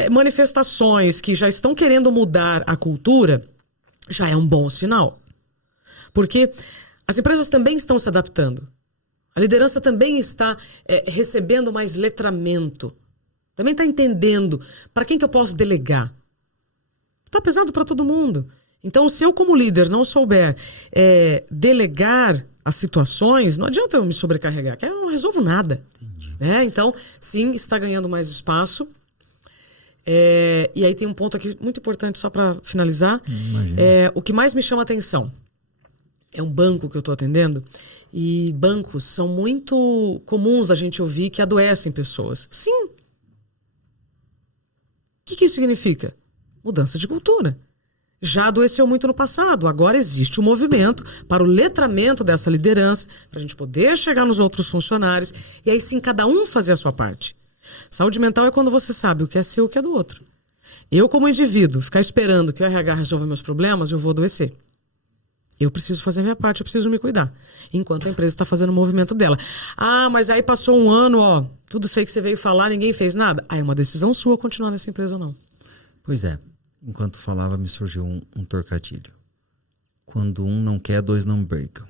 manifestações que já estão querendo mudar a cultura, já é um bom sinal. Porque as empresas também estão se adaptando. A liderança também está recebendo mais letramento. Também está entendendo para quem que eu posso delegar. Está pesado para todo mundo. Então, se eu como líder não souber delegar as situações, não adianta eu me sobrecarregar, que eu não resolvo nada. Né? Então, sim, está ganhando mais espaço. E aí tem um ponto aqui muito importante, só para finalizar. O que mais me chama a atenção é um banco que eu estou atendendo, e bancos são muito comuns a gente ouvir que adoecem pessoas. Sim. O que isso significa? Mudança de cultura. Já adoeceu muito no passado, agora existe um movimento para o letramento dessa liderança, para a gente poder chegar nos outros funcionários, e aí sim cada um fazer a sua parte. Saúde mental é quando você sabe o que é seu e o que é do outro. Eu, como indivíduo, ficar esperando que o RH resolva meus problemas, eu vou adoecer. Eu preciso fazer a minha parte, eu preciso me cuidar. Enquanto a empresa está fazendo o movimento dela. Ah, mas aí passou um ano, ó, tudo isso aí que você veio falar, ninguém fez nada. Aí é uma decisão sua continuar nessa empresa ou não. Pois é. Enquanto falava, me surgiu um trocadilho. Quando um não quer, dois não brigam.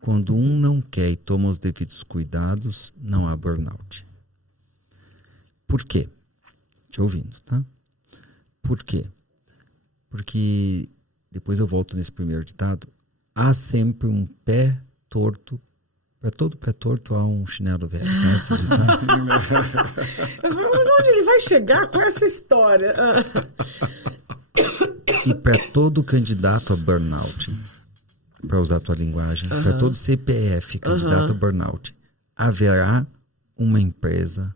Quando um não quer e toma os devidos cuidados, não há burnout. Por quê? Te ouvindo, tá? Por quê? Porque, depois eu volto nesse primeiro ditado, há sempre um pé torto. Para todo pé torto há um chinelo velho. Esse ditado. Onde ele vai chegar com essa história? E para todo candidato a burnout, para usar a tua linguagem, para todo CPF candidato a burnout, haverá uma empresa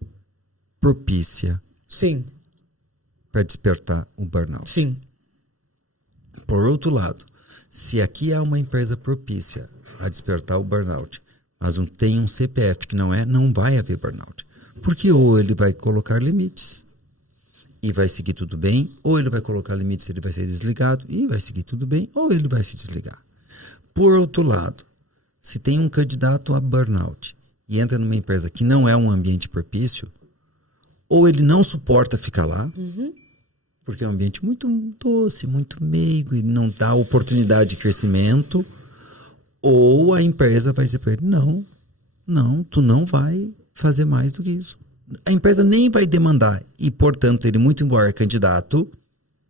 propícia Sim. para despertar o burnout. Sim. Por outro lado, se aqui há uma empresa propícia a despertar o burnout, mas tem um CPF que não vai haver burnout. Porque ou ele vai colocar limites e vai seguir tudo bem, ou ele vai colocar limites e ele vai ser desligado e vai seguir tudo bem, ou ele vai se desligar. Por outro lado, se tem um candidato a burnout e entra numa empresa que não é um ambiente propício, ou ele não suporta ficar lá, porque é um ambiente muito doce, muito meigo e não dá oportunidade de crescimento, ou a empresa vai dizer para ele, não, tu não vai fazer mais do que isso. A empresa nem vai demandar e, portanto, ele, muito embora candidato,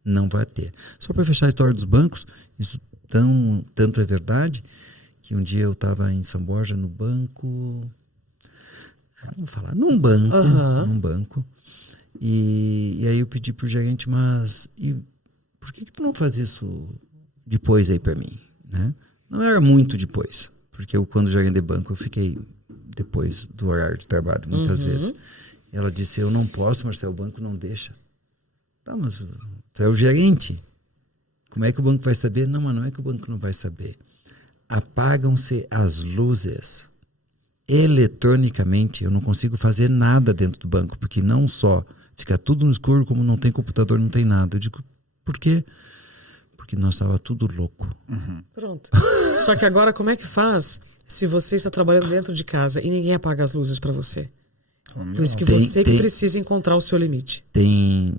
não vai ter. Só para fechar a história dos bancos, isso tanto é verdade que um dia eu estava em São Borja no banco, vamos falar, num banco, e aí eu pedi pro gerente, mas por que tu não faz isso depois aí para mim, né? Não era muito depois, porque eu, quando gerente de banco, eu fiquei depois do horário de trabalho, muitas vezes. Ela disse, eu não posso, Marcelo, o banco não deixa. Tá, mas tu é o gerente. Como é que o banco vai saber? Não, mas não é que o banco não vai saber. Apagam-se as luzes. Eletronicamente, eu não consigo fazer nada dentro do banco, porque não só fica tudo no escuro, como não tem computador, não tem nada. Eu digo, por quê? Porque nós estava tudo louco. Pronto. Só que agora, como é que faz se você está trabalhando dentro de casa e ninguém apaga as luzes para você? Por isso que você precisa encontrar o seu limite. Tem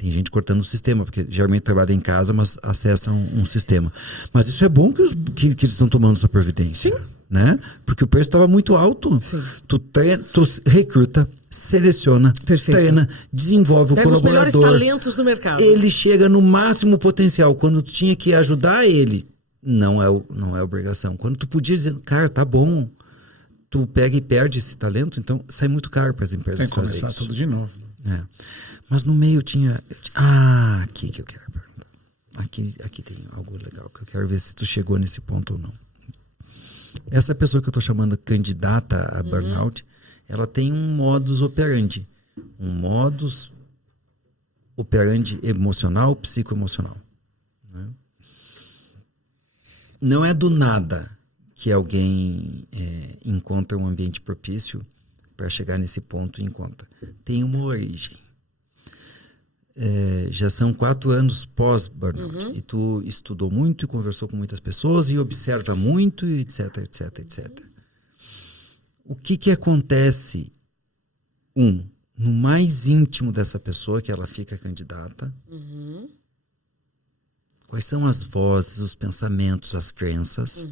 gente cortando o sistema, porque geralmente trabalha em casa, mas acessam um sistema. Mas isso é bom que eles estão tomando essa providência. Sim. Né? Porque o preço estava muito alto. Sim. Tu recruta, seleciona, treina, desenvolve Pega o colaborador. os melhores talentos do mercado. Ele chega no máximo potencial. Quando tu tinha que ajudar ele, não é obrigação. Quando tu podia dizer, cara, tá bom, tu pega e perde esse talento, então sai muito caro para as empresas fazer isso. Tem que começar tudo de novo. É. Mas no meio tinha... aqui que eu quero perguntar. Aqui tem algo legal que eu quero ver se tu chegou nesse ponto ou não. Essa pessoa que eu estou chamando candidata a burnout, ela tem um modus operandi. Um modus operandi emocional, psicoemocional. Né? Não é do nada que alguém encontra um ambiente propício para chegar nesse ponto e encontra. Tem uma origem. Já são 4 anos pós-burnout. E tu estudou muito e conversou com muitas pessoas e observa muito, e etc, etc, etc. O que acontece, no mais íntimo dessa pessoa, que ela fica candidata? Quais são as vozes, os pensamentos, as crenças?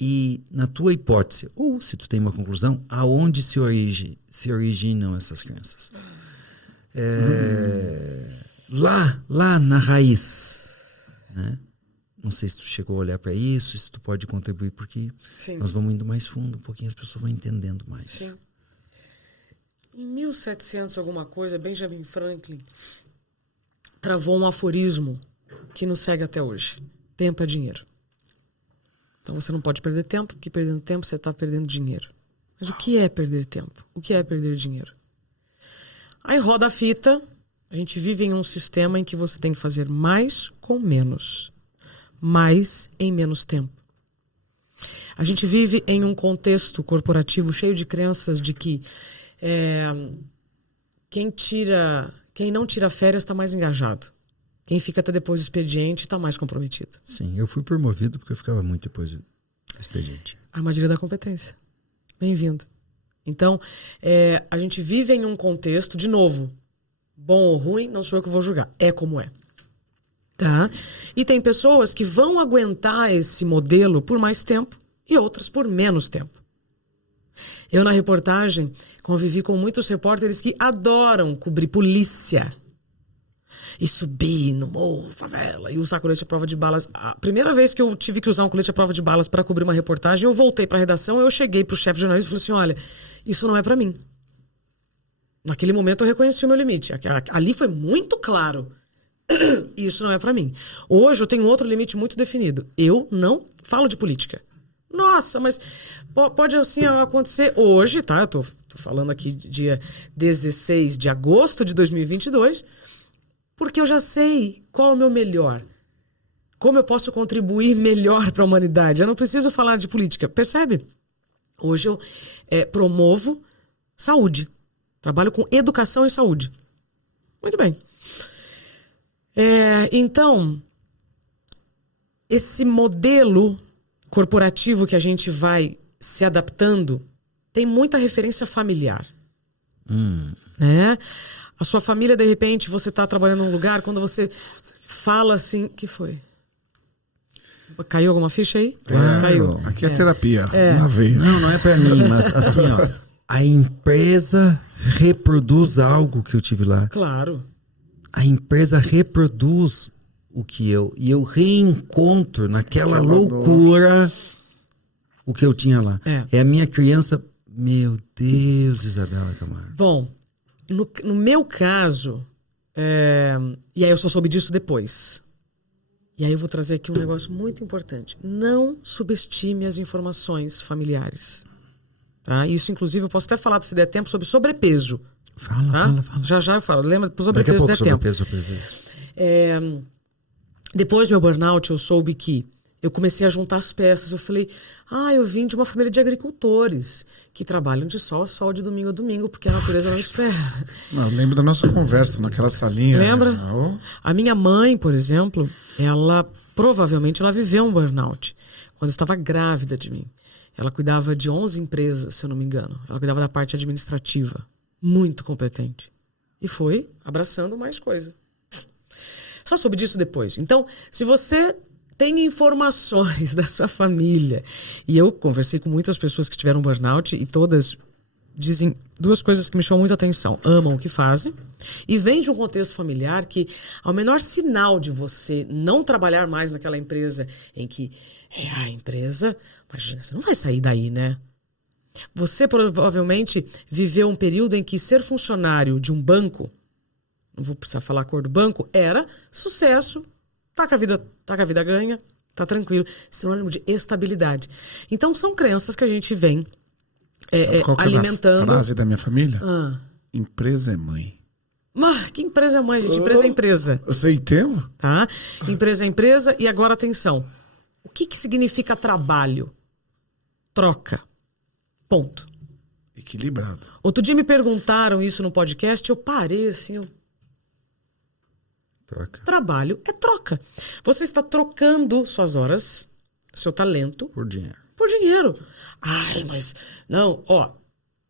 E, na tua hipótese, ou se tu tem uma conclusão, aonde se originam essas crenças? Lá na raiz, né? Não sei se tu chegou a olhar para isso, se tu pode contribuir, porque nós vamos indo mais fundo, um pouquinho as pessoas vão entendendo mais. Sim. Em 1700 alguma coisa, Benjamin Franklin travou um aforismo que nos segue até hoje. Tempo é dinheiro. Então você não pode perder tempo, porque perdendo tempo você está perdendo dinheiro. Mas o que é perder tempo? O que é perder dinheiro? Aí roda a fita, a gente vive em um sistema em que você tem que fazer mais com menos. Mais em menos tempo. A gente vive em um contexto corporativo cheio de crenças de que quem não tira férias está mais engajado. Quem fica até depois do expediente está mais comprometido. Sim, eu fui promovido porque eu ficava muito depois do expediente. Armadilha da competência. Bem-vindo. Então, a gente vive em um contexto, de novo, bom ou ruim, não sou eu que vou julgar. É como é. Tá? E tem pessoas que vão aguentar esse modelo por mais tempo e outras por menos tempo. Eu, na reportagem, convivi com muitos repórteres que adoram cobrir polícia. E subir no morro, favela, e usar colete à prova de balas. A primeira vez que eu tive que usar um colete à prova de balas para cobrir uma reportagem, eu voltei para a redação, eu cheguei para o chefe jornalista e falei assim, olha, isso não é para mim. Naquele momento eu reconheci o meu limite. Ali foi muito claro. Isso não é para mim. Hoje eu tenho outro limite muito definido. Eu não falo de política. Nossa, mas pode assim acontecer hoje, tá? Eu tô falando aqui dia 16 de agosto de 2022, porque eu já sei qual é o meu melhor. Como eu posso contribuir melhor para a humanidade. Eu não preciso falar de política, percebe? Hoje eu promovo saúde. Trabalho com educação e saúde. Muito bem. Então, esse modelo corporativo que a gente vai se adaptando tem muita referência familiar. Né? A sua família, de repente, você está trabalhando num lugar, quando você fala assim... que foi? Caiu alguma ficha aí? Caiu. Aqui é terapia, na veia. Não é pra mim, mas assim, ó, a empresa reproduz algo que eu tive lá. Claro. A empresa reproduz o que e eu reencontro naquela loucura o que eu tinha lá. É a minha criança, meu Deus, Isabela Camargo. Bom, no meu caso, e aí eu só soube disso depois. E aí eu vou trazer aqui um negócio muito importante. Não subestime as informações familiares. Tá? Isso, inclusive, eu posso até falar, se der tempo, sobre sobrepeso. Fala. Já eu falo. Lembra? Sobrepeso, der tempo. Depois do meu burnout, eu soube que eu comecei a juntar as peças. Eu falei, eu vim de uma família de agricultores que trabalham de sol a sol, de domingo a domingo, porque a natureza não espera. Eu lembro da nossa conversa naquela salinha. Lembra? A minha mãe, por exemplo, provavelmente ela viveu um burnout quando estava grávida de mim. Ela cuidava de 11 empresas, se eu não me engano. Ela cuidava da parte administrativa. Muito competente. E foi abraçando mais coisa. Só soube disso depois. Então, se você tem informações da sua família, e eu conversei com muitas pessoas que tiveram burnout e todas dizem duas coisas que me chamam muita atenção. Amam o que fazem e vêm de um contexto familiar que, ao menor sinal de você não trabalhar mais naquela empresa em que a empresa... Imagina, você não vai sair daí, né? Você provavelmente viveu um período em que ser funcionário de um banco, não vou precisar falar a cor do banco, era sucesso, tá com a vida ganha, tá tranquilo, sinônimo de estabilidade. Então são crenças que a gente vem alimentando. A frase da minha família? Empresa é mãe. Que empresa é mãe, gente? Empresa é empresa. Você entende? Tá? Empresa é empresa. E agora, atenção. O que significa trabalho? Troca. Ponto. Equilibrado. Outro dia me perguntaram isso no podcast, eu parei assim... Troca. Trabalho é troca. Você está trocando suas horas, seu talento... Por dinheiro. Por dinheiro. Mas... Não,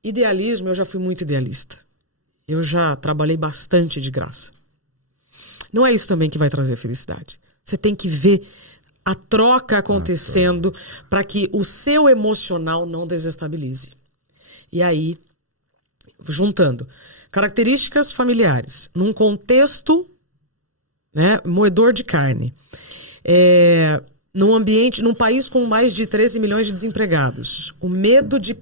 idealismo, eu já fui muito idealista. Eu já trabalhei bastante de graça. Não é isso também que vai trazer felicidade. Você tem que ver a troca acontecendo para que o seu emocional não desestabilize. E aí, juntando características familiares, num contexto, né, moedor de carne, num ambiente, num país com mais de 13 milhões de desempregados, o medo de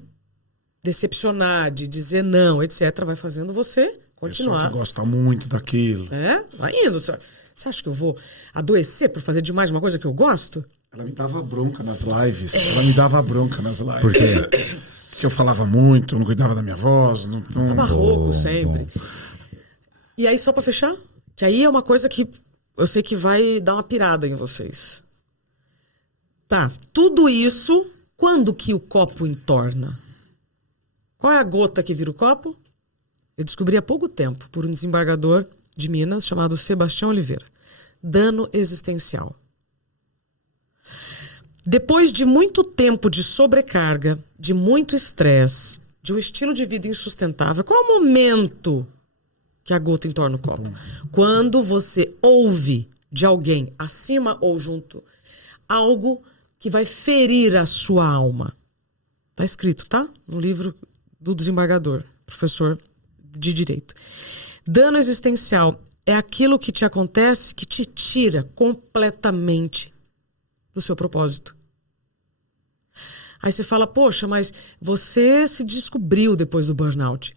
decepcionar, de dizer não, etc., vai fazendo você continuar. Pessoa que gosta muito daquilo. Vai indo. Você acha que eu vou adoecer por fazer demais uma coisa que eu gosto? Ela me dava bronca nas lives. Por quê? Porque eu falava muito, não cuidava da minha voz. Tava rouco sempre. E aí, só pra fechar, que aí é uma coisa que eu sei que vai dar uma pirada em vocês. Tá, tudo isso, quando que o copo entorna? Qual é a gota que vira o copo? Eu descobri há pouco tempo por um desembargador de Minas chamado Sebastião Oliveira. Dano existencial. Depois de muito tempo de sobrecarga, de muito estresse, de um estilo de vida insustentável, qual é o momento que a gota entorna o copo? Quando você ouve de alguém, acima ou junto, algo que vai ferir a sua alma. Tá escrito, tá? No livro do desembargador, professor de direito. Dano existencial é aquilo que te acontece que te tira completamente do seu propósito. Aí você fala, poxa, mas você se descobriu depois do burnout.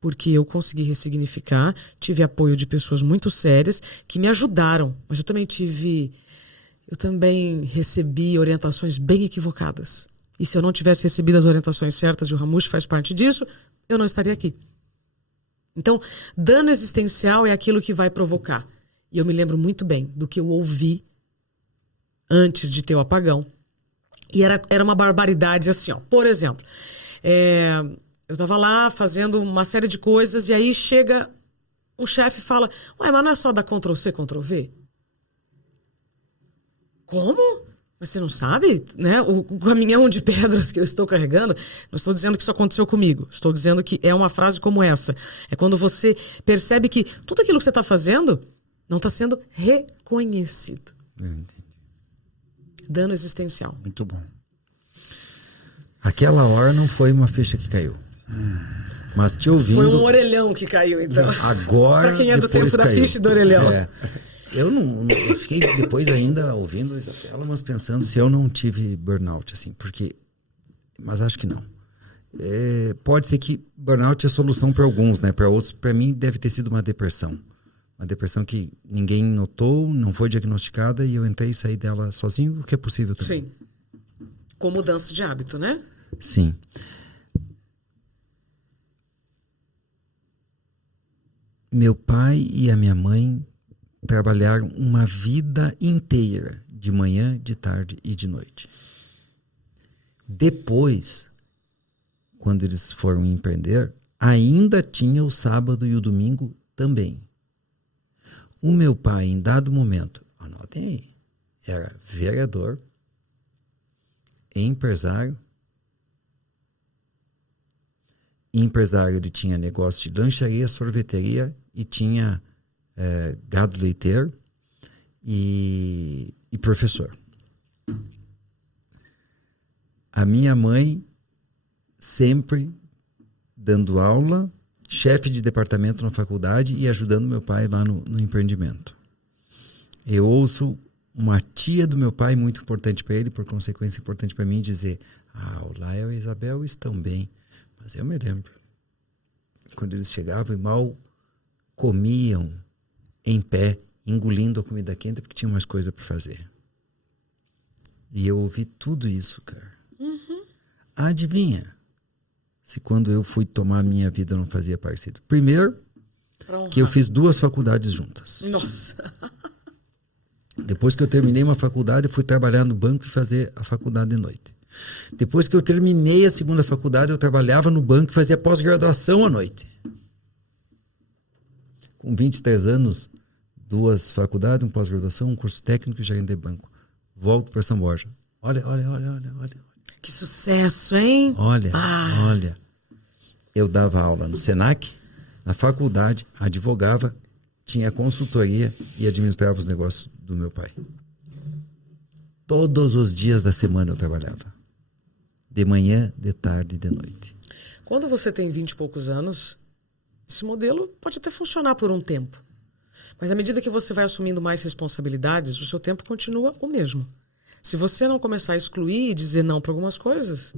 Porque eu consegui ressignificar, tive apoio de pessoas muito sérias que me ajudaram. Mas eu também recebi orientações bem equivocadas. E se eu não tivesse recebido as orientações certas, e o Ramush faz parte disso, eu não estaria aqui. Então, dano existencial é aquilo que vai provocar. E eu me lembro muito bem do que eu ouvi antes de ter o apagão. E era uma barbaridade assim, ó. Por exemplo, eu estava lá fazendo uma série de coisas e aí chega um chefe e fala, ué, mas não é só dar Ctrl+C, Ctrl+V? Como? Mas você não sabe, né? O caminhão de pedras que eu estou carregando, não estou dizendo que isso aconteceu comigo. Estou dizendo que é uma frase como essa. É quando você percebe que tudo aquilo que você está fazendo não está sendo reconhecido. Entendi. Dano existencial. Muito bom. Aquela hora não foi uma ficha que caiu. Mas te ouvindo... Foi um orelhão que caiu, então. Agora, pra quem é do tempo caiu. da ficha e do orelhão. Eu fiquei depois ainda ouvindo a Isabela, mas pensando se eu não tive burnout, assim, porque... Mas acho que não. Pode ser que burnout é solução para alguns, né? Para outros, para mim, deve ter sido uma depressão. Uma depressão que ninguém notou, não foi diagnosticada e eu entrei e saí dela sozinho, o que é possível também. Sim. Com mudança de hábito, né? Sim. Meu pai e a minha mãe trabalharam uma vida inteira, de manhã, de tarde e de noite. Depois, quando eles foram empreender, ainda tinha o sábado e o domingo também. O meu pai, em dado momento, anotem aí, era vereador, empresário. Ele tinha negócio de lancharia, sorveteria e tinha gado leiteiro e professor. A minha mãe sempre dando aula, chefe de departamento na faculdade e ajudando meu pai lá no empreendimento. Eu ouço uma tia do meu pai, muito importante para ele, por consequência importante para mim, dizer: o Lael e a Isabel estão bem. Mas eu me lembro, quando eles chegavam e mal comiam em pé, engolindo a comida quente, porque tinha mais coisa para fazer. E eu ouvi tudo isso, cara. Uhum. Adivinha se quando eu fui tomar a minha vida não fazia parecido? Primeiro, que eu fiz 2 faculdades juntas. Nossa! Depois que eu terminei uma faculdade, eu fui trabalhar no banco e fazer a faculdade de noite. Depois que eu terminei a segunda faculdade, eu trabalhava no banco e fazia pós-graduação à noite. Com 23 anos, 2 faculdades, um pós-graduação, um curso técnico e gerente de banco. Volto para São Borja. Olha. Que sucesso, hein? Olha. Eu dava aula no Senac, na faculdade, advogava, tinha consultoria e administrava os negócios do meu pai. Todos os dias da semana eu trabalhava. De manhã, de tarde e de noite. Quando você tem 20 e poucos anos, esse modelo pode até funcionar por um tempo. Mas à medida que você vai assumindo mais responsabilidades, o seu tempo continua o mesmo. Se você não começar a excluir e dizer não para algumas coisas,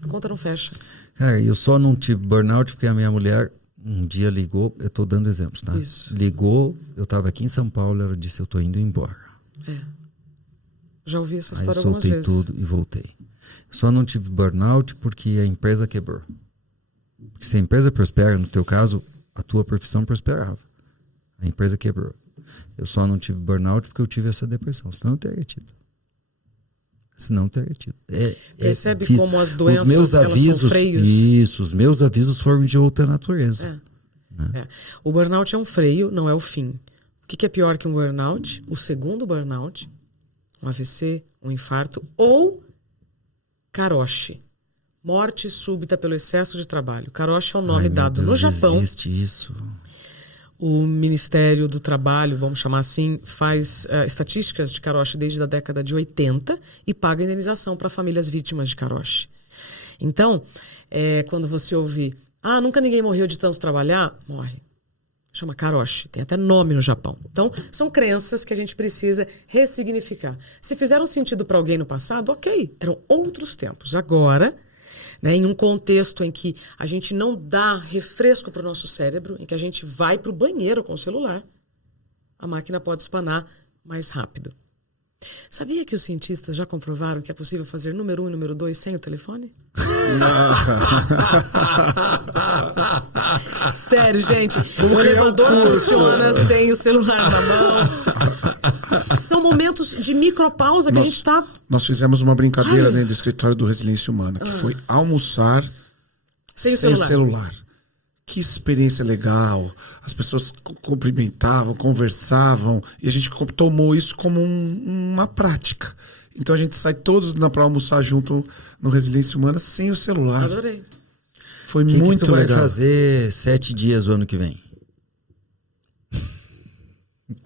a conta não fecha. Eu só não tive burnout porque a minha mulher um dia ligou, eu estou dando exemplos, tá? Isso. Ligou, eu estava aqui em São Paulo, ela disse: eu estou indo embora. Já ouvi essa história algumas vezes. Aí eu soltei tudo e voltei. Só não tive burnout porque a empresa quebrou. Porque se a empresa prospera, no teu caso, a tua profissão prosperava. A empresa quebrou. Eu só não tive burnout porque eu tive essa depressão. Senão eu teria tido. Percebe como as doenças, elas são freios? Isso, os meus avisos foram de outra natureza. É. O burnout é um freio, não é o fim. O que é pior que um burnout? O segundo burnout, um AVC, um infarto ou karoshi. Morte súbita pelo excesso de trabalho. Karoshi é o nome dado no Japão. Existe isso. O Ministério do Trabalho, vamos chamar assim, faz estatísticas de karoshi desde a década de 80 e paga indenização para famílias vítimas de karoshi. Então, quando você ouve, nunca ninguém morreu de tanto trabalhar, morre. Chama karoshi, tem até nome no Japão. Então, são crenças que a gente precisa ressignificar. Se fizeram sentido para alguém no passado, ok, eram outros tempos. Agora, né, em um contexto em que a gente não dá refresco para o nosso cérebro, em que a gente vai para o banheiro com o celular, a máquina pode espanar mais rápido. Sabia que os cientistas já comprovaram que é possível fazer número 1 e número 2 sem o telefone? Sério, gente. O elevador funciona sem o celular na mão. São momentos de micropausa que a gente está... Nós fizemos uma brincadeira dentro do escritório do Resiliência Humana, que foi almoçar sem celular. Que experiência legal. As pessoas cumprimentavam, conversavam, e a gente tomou isso como uma prática. Então a gente sai todos para almoçar junto no Resiliência Humana sem o celular. Adorei. Foi muito que tu legal. Vai fazer 7 dias o ano que vem?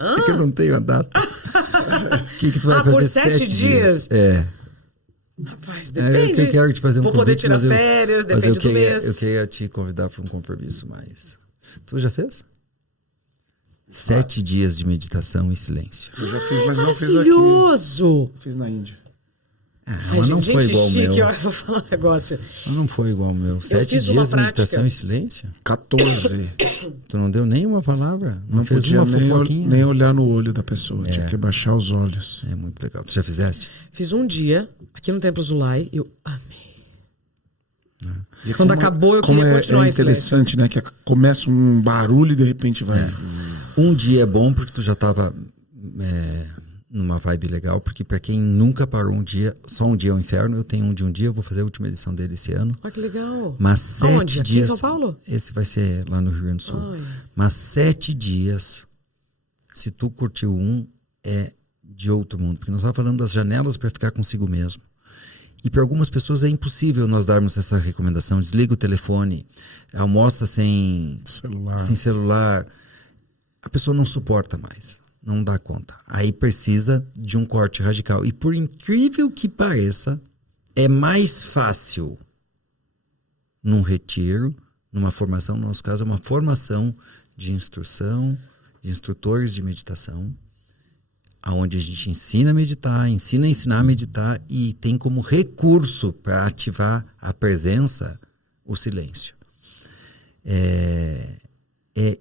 É que eu não tenho a data. O que tu vai fazer por 7 dias? É. Rapaz, depende. Eu quero te fazer um Vou convite, poder tirar férias, depende do mês. Eu queria te convidar para um compromisso, mas... Tu já fez? 7 dias de meditação em silêncio. Eu já fiz, mas não fiz aqui. Maravilhoso! Fiz na Índia. Mas não foi igual ao meu. Eu vou falar um negócio. Não foi igual ao meu. 7 fiz dias uma de meditação prática. em silêncio? 14. Tu não deu nenhuma palavra? Não fez podia uma fofoquinha? nem olhar no olho da pessoa. Tinha que baixar os olhos. É muito legal. Tu já fizeste? Fiz um dia, aqui no Templo Zulai, eu amei. E quando acabou, eu queria continuar é interessante, né? Que começa um barulho e de repente vai... Um dia é bom porque tu já estava numa vibe legal, porque para quem nunca parou um dia, só um dia é o inferno, eu tenho um dia, eu vou fazer a última edição dele esse ano. Ah, que legal. Mas 7 Aonde? dias... Aqui em São Paulo? Esse vai ser lá no Rio Grande do Sul. Ai. Mas 7 dias, se tu curtiu é de outro mundo. Porque nós estávamos falando das janelas para ficar consigo mesmo. E para algumas pessoas é impossível nós darmos essa recomendação. Desliga o telefone, almoça sem celular. A pessoa não suporta mais, não dá conta. Aí precisa de um corte radical. E por incrível que pareça, é mais fácil num retiro, numa formação, no nosso caso é uma formação de instrução, de instrutores de meditação, onde a gente ensina a meditar, ensina a ensinar a meditar e tem como recurso para ativar a presença o silêncio. É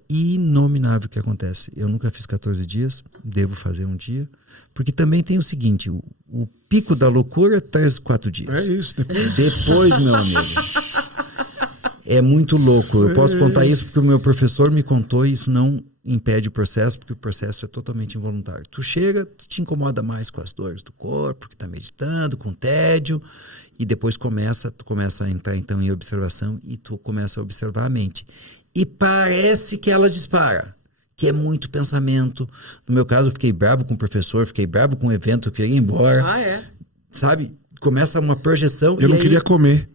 inominável o que acontece. Eu nunca fiz 14 dias, devo fazer um dia, porque também tem o seguinte, o pico da loucura 3, 4 dias. É isso, Depois, meu amigo, é muito louco. Eu posso contar isso porque o meu professor me contou e isso não impede o processo, porque o processo é totalmente involuntário. Tu chega, te incomoda mais com as dores do corpo, que está meditando, com tédio, e depois tu começa a entrar então em observação e tu começa a observar a mente. E parece que ela dispara, que é muito pensamento. No meu caso, eu fiquei bravo com o professor, fiquei bravo com o evento, eu queria ir embora. Sabe? Começa uma projeção. Eu não queria comer.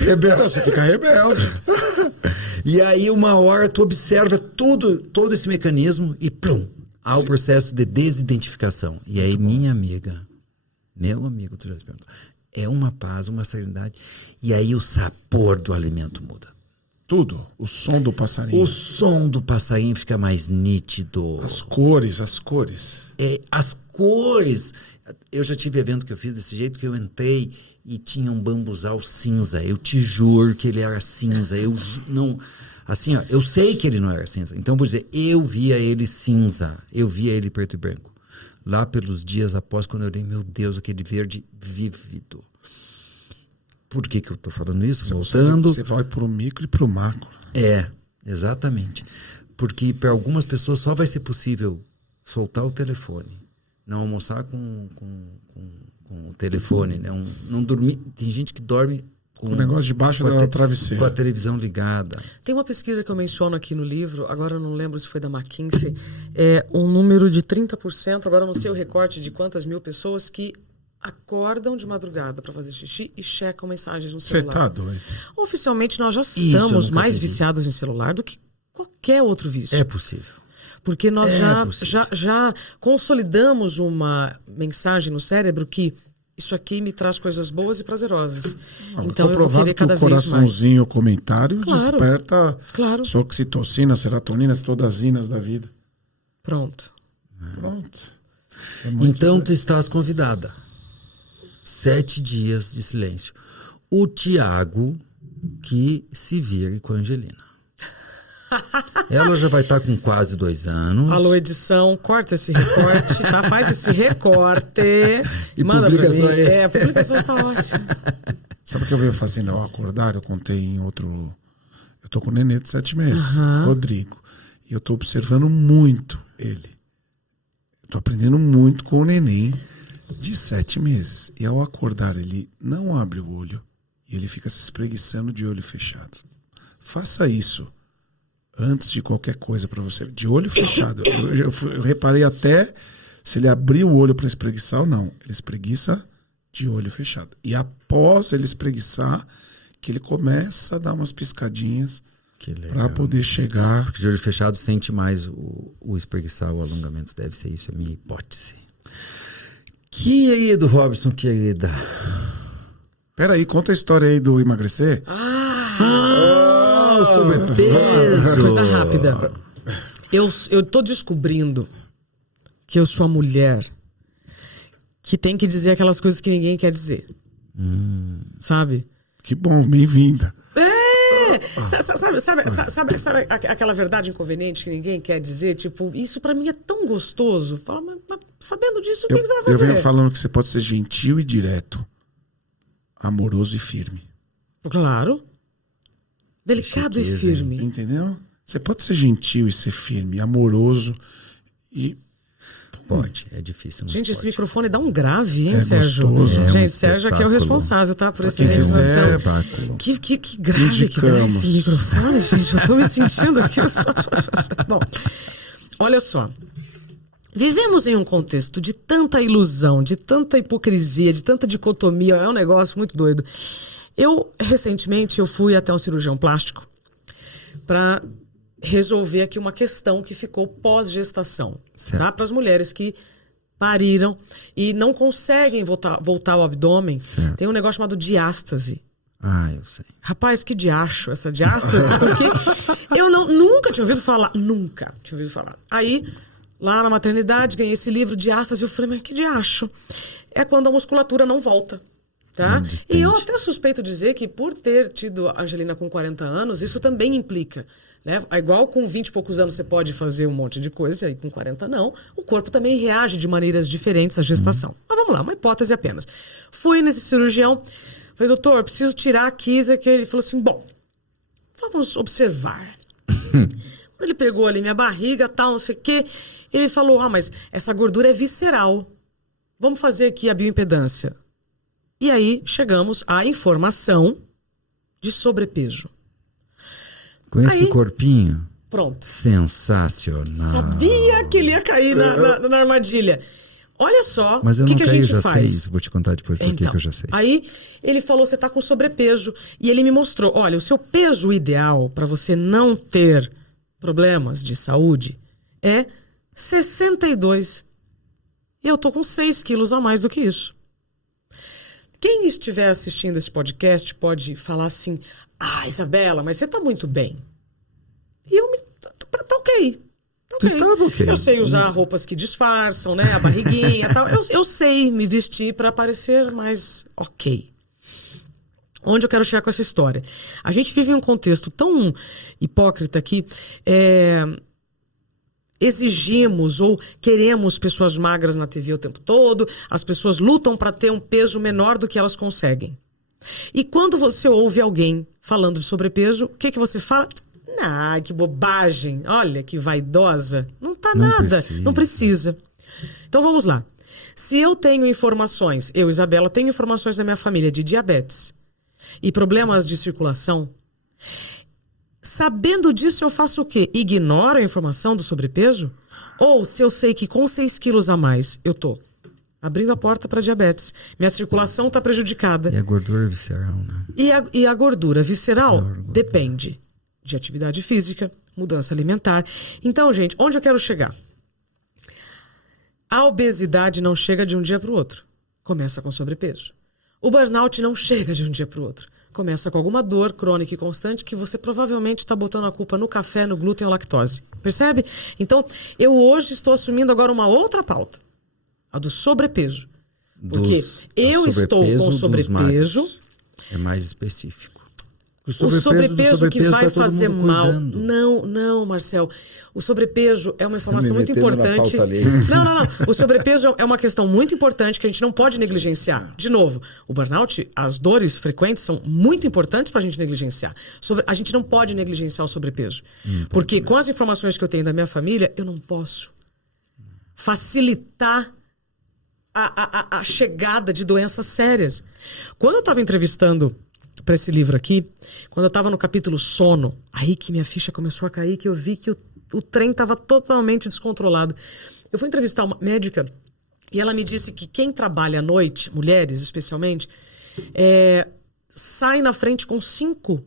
Rebelde. Você fica rebelde. E aí uma hora tu observa todo esse mecanismo e plum, há o processo de desidentificação. E aí minha amiga, meu amigo, tu já se perguntou, é uma paz, uma serenidade. E aí o sabor do alimento muda. Tudo. O som do passarinho. O som do passarinho fica mais nítido. As cores. As cores. Eu já tive evento que eu fiz desse jeito, que eu entrei e tinha um bambuzal cinza. Eu te juro que ele era cinza. Eu não... Assim, ó, eu sei que ele não era cinza. Então, vou dizer, eu via ele cinza. Eu via ele preto e branco. Lá pelos dias após, quando eu olhei, meu Deus, aquele verde vívido. Por que eu estou falando isso? Voltando... Você vai para o micro e para o macro. Exatamente. Porque para algumas pessoas só vai ser possível soltar o telefone, não almoçar com o telefone, não dormir. Tem gente que dorme O negócio debaixo da travesseira. Com a televisão ligada. Tem uma pesquisa que eu menciono aqui no livro, agora eu não lembro se foi da McKinsey, é um número de 30%, agora eu não sei o recorte de quantas mil pessoas que acordam de madrugada para fazer xixi e checam mensagens no celular. Você tá doido. Oficialmente, nós já estamos mais vi. viciados em celular do que qualquer outro vício. É possível. Porque nós já consolidamos uma mensagem no cérebro que isso aqui me traz coisas boas e prazerosas. Então eu vou querer cada que o vez mais. coraçãozinho, o comentário, Claro, desperta claro. sua oxitocina, serotonina, todas as inas da vida. Pronto. É muito Então tu estás convidada. 7 dias de silêncio. O Tiago que se vire com a Angelina. Ela já vai estar com quase 2 anos. Alô, edição, corta esse recorte, tá? Faz esse recorte. E manda publica pra mim. só esse. Publica só esse, tá ótimo. Sabe o que eu venho fazendo ao acordar? Eu contei em outro... Eu tô com o nenê de 7 meses, Rodrigo. E eu tô observando muito ele. Eu tô aprendendo muito com o neném de 7 meses. E ao acordar, ele não abre o olho e ele fica se espreguiçando de olho fechado. Faça isso antes de qualquer coisa para você. De olho fechado. Eu reparei até se ele abrir o olho para espreguiçar ou não. Ele espreguiça de olho fechado. E após ele espreguiçar, que ele começa a dar umas piscadinhas para poder chegar. Porque de olho fechado sente mais o espreguiçar, o alongamento. Deve ser isso, é a minha hipótese. Querido Robson, querida. Peraí, conta a história aí do emagrecer. Sobrepeso. Coisa rápida. Eu tô descobrindo que eu sou a mulher que tem que dizer aquelas coisas que ninguém quer dizer. Sabe? Que bom, bem-vinda. Sabe aquela verdade inconveniente que ninguém quer dizer? Tipo, isso pra mim é tão gostoso. Fala, mas sabendo disso, o que você vai Eu fazer? venho falando que você pode ser gentil e direto, amoroso e firme. Claro. Delicado e firme. Entendeu? Você pode ser gentil e ser firme, amoroso e... Pode, é difícil. Gente, pode. esse microfone dá um grave, hein, É Sérgio? gostoso. É um Gente, Sérgio aqui é o espetáculo. responsável, tá? Por esse quem quiser. Espetáculo. Que grave que dá Indicamos. esse microfone, gente. Eu tô me sentindo aqui. Bom, olha só. Vivemos em um contexto de tanta ilusão, de tanta hipocrisia, de tanta dicotomia. É um negócio muito doido. Recentemente, eu fui até um cirurgião plástico para resolver aqui uma questão que ficou pós-gestação, tá? Para as mulheres que pariram e não conseguem voltar ao abdômen. Certo. Tem um negócio chamado diástase. Eu sei. Rapaz, que diacho essa diástase, porque eu nunca tinha ouvido falar. Nunca tinha ouvido falar. Aí, lá na maternidade, ganhei esse livro, diástase, eu falei, mas que diacho? É quando a musculatura não volta. Tá? E eu até suspeito dizer que por ter tido a Angelina com 40 anos, isso também implica. Né? Igual com 20 e poucos anos você pode fazer um monte de coisa, e com 40 não. O corpo também reage de maneiras diferentes à gestação. Mas vamos lá, uma hipótese apenas. Fui nesse cirurgião, falei, doutor, preciso tirar aqui. Ele falou assim, bom, vamos observar. Quando ele pegou ali minha barriga, tal, não sei o quê, ele falou, mas essa gordura é visceral. Vamos fazer aqui a bioimpedância. E aí chegamos à informação de sobrepeso. Com esse corpinho. Pronto. Sensacional. Sabia que ele ia cair na armadilha. Olha só Mas eu o não que a caí, gente eu já faz. sei isso. Vou te contar depois por que eu já sei. Aí ele falou, você está com sobrepeso. E ele me mostrou, olha, o seu peso ideal para você não ter problemas de saúde é 62. E eu tô com 6 quilos a mais do que isso. Quem estiver assistindo esse podcast pode falar assim, Isabela, mas você tá muito bem. E tá ok. Tu estava ok. Eu sei usar roupas que disfarçam, né? A barriguinha e tal. Eu sei me vestir para parecer mais ok. Onde eu quero chegar com essa história? A gente vive em um contexto tão hipócrita que exigimos ou queremos pessoas magras na TV o tempo todo. As pessoas lutam para ter um peso menor do que elas conseguem. E quando você ouve alguém falando de sobrepeso, o que você fala? Que bobagem. Olha que vaidosa. Não tá nada. Não precisa. Então vamos lá. Se eu tenho informações, eu, Isabela, tenho informações da minha família de diabetes, e problemas de circulação, sabendo disso eu faço o quê? Ignoro a informação do sobrepeso? Ou se eu sei que com 6 quilos a mais eu tô abrindo a porta para diabetes, minha circulação está prejudicada. E a gordura visceral, né? E a gordura visceral depende de atividade física, mudança alimentar. Então, gente, onde eu quero chegar? A obesidade não chega de um dia para o outro. Começa com sobrepeso. O burnout não chega de um dia para o outro. Começa com alguma dor crônica e constante que você provavelmente está botando a culpa no café, no glúten ou lactose. Percebe? Então, eu hoje estou assumindo agora uma outra pauta. A do sobrepeso. Porque eu estou com sobrepeso. É mais específico. O sobrepeso que vai fazer mal. Cuidando. Não, Marcel. O sobrepeso é uma informação muito importante. Não. O sobrepeso é uma questão muito importante que a gente não pode negligenciar. De novo, o burnout, as dores frequentes são muito importantes para a gente negligenciar. A gente não pode negligenciar o sobrepeso. Porque com as informações que eu tenho da minha família, eu não posso facilitar a chegada de doenças sérias. Quando eu estava entrevistando para esse livro aqui, quando eu estava no capítulo sono, aí que minha ficha começou a cair, que eu vi que o trem estava totalmente descontrolado. Eu fui entrevistar uma médica e ela me disse que quem trabalha à noite, mulheres especialmente, sai na frente com 5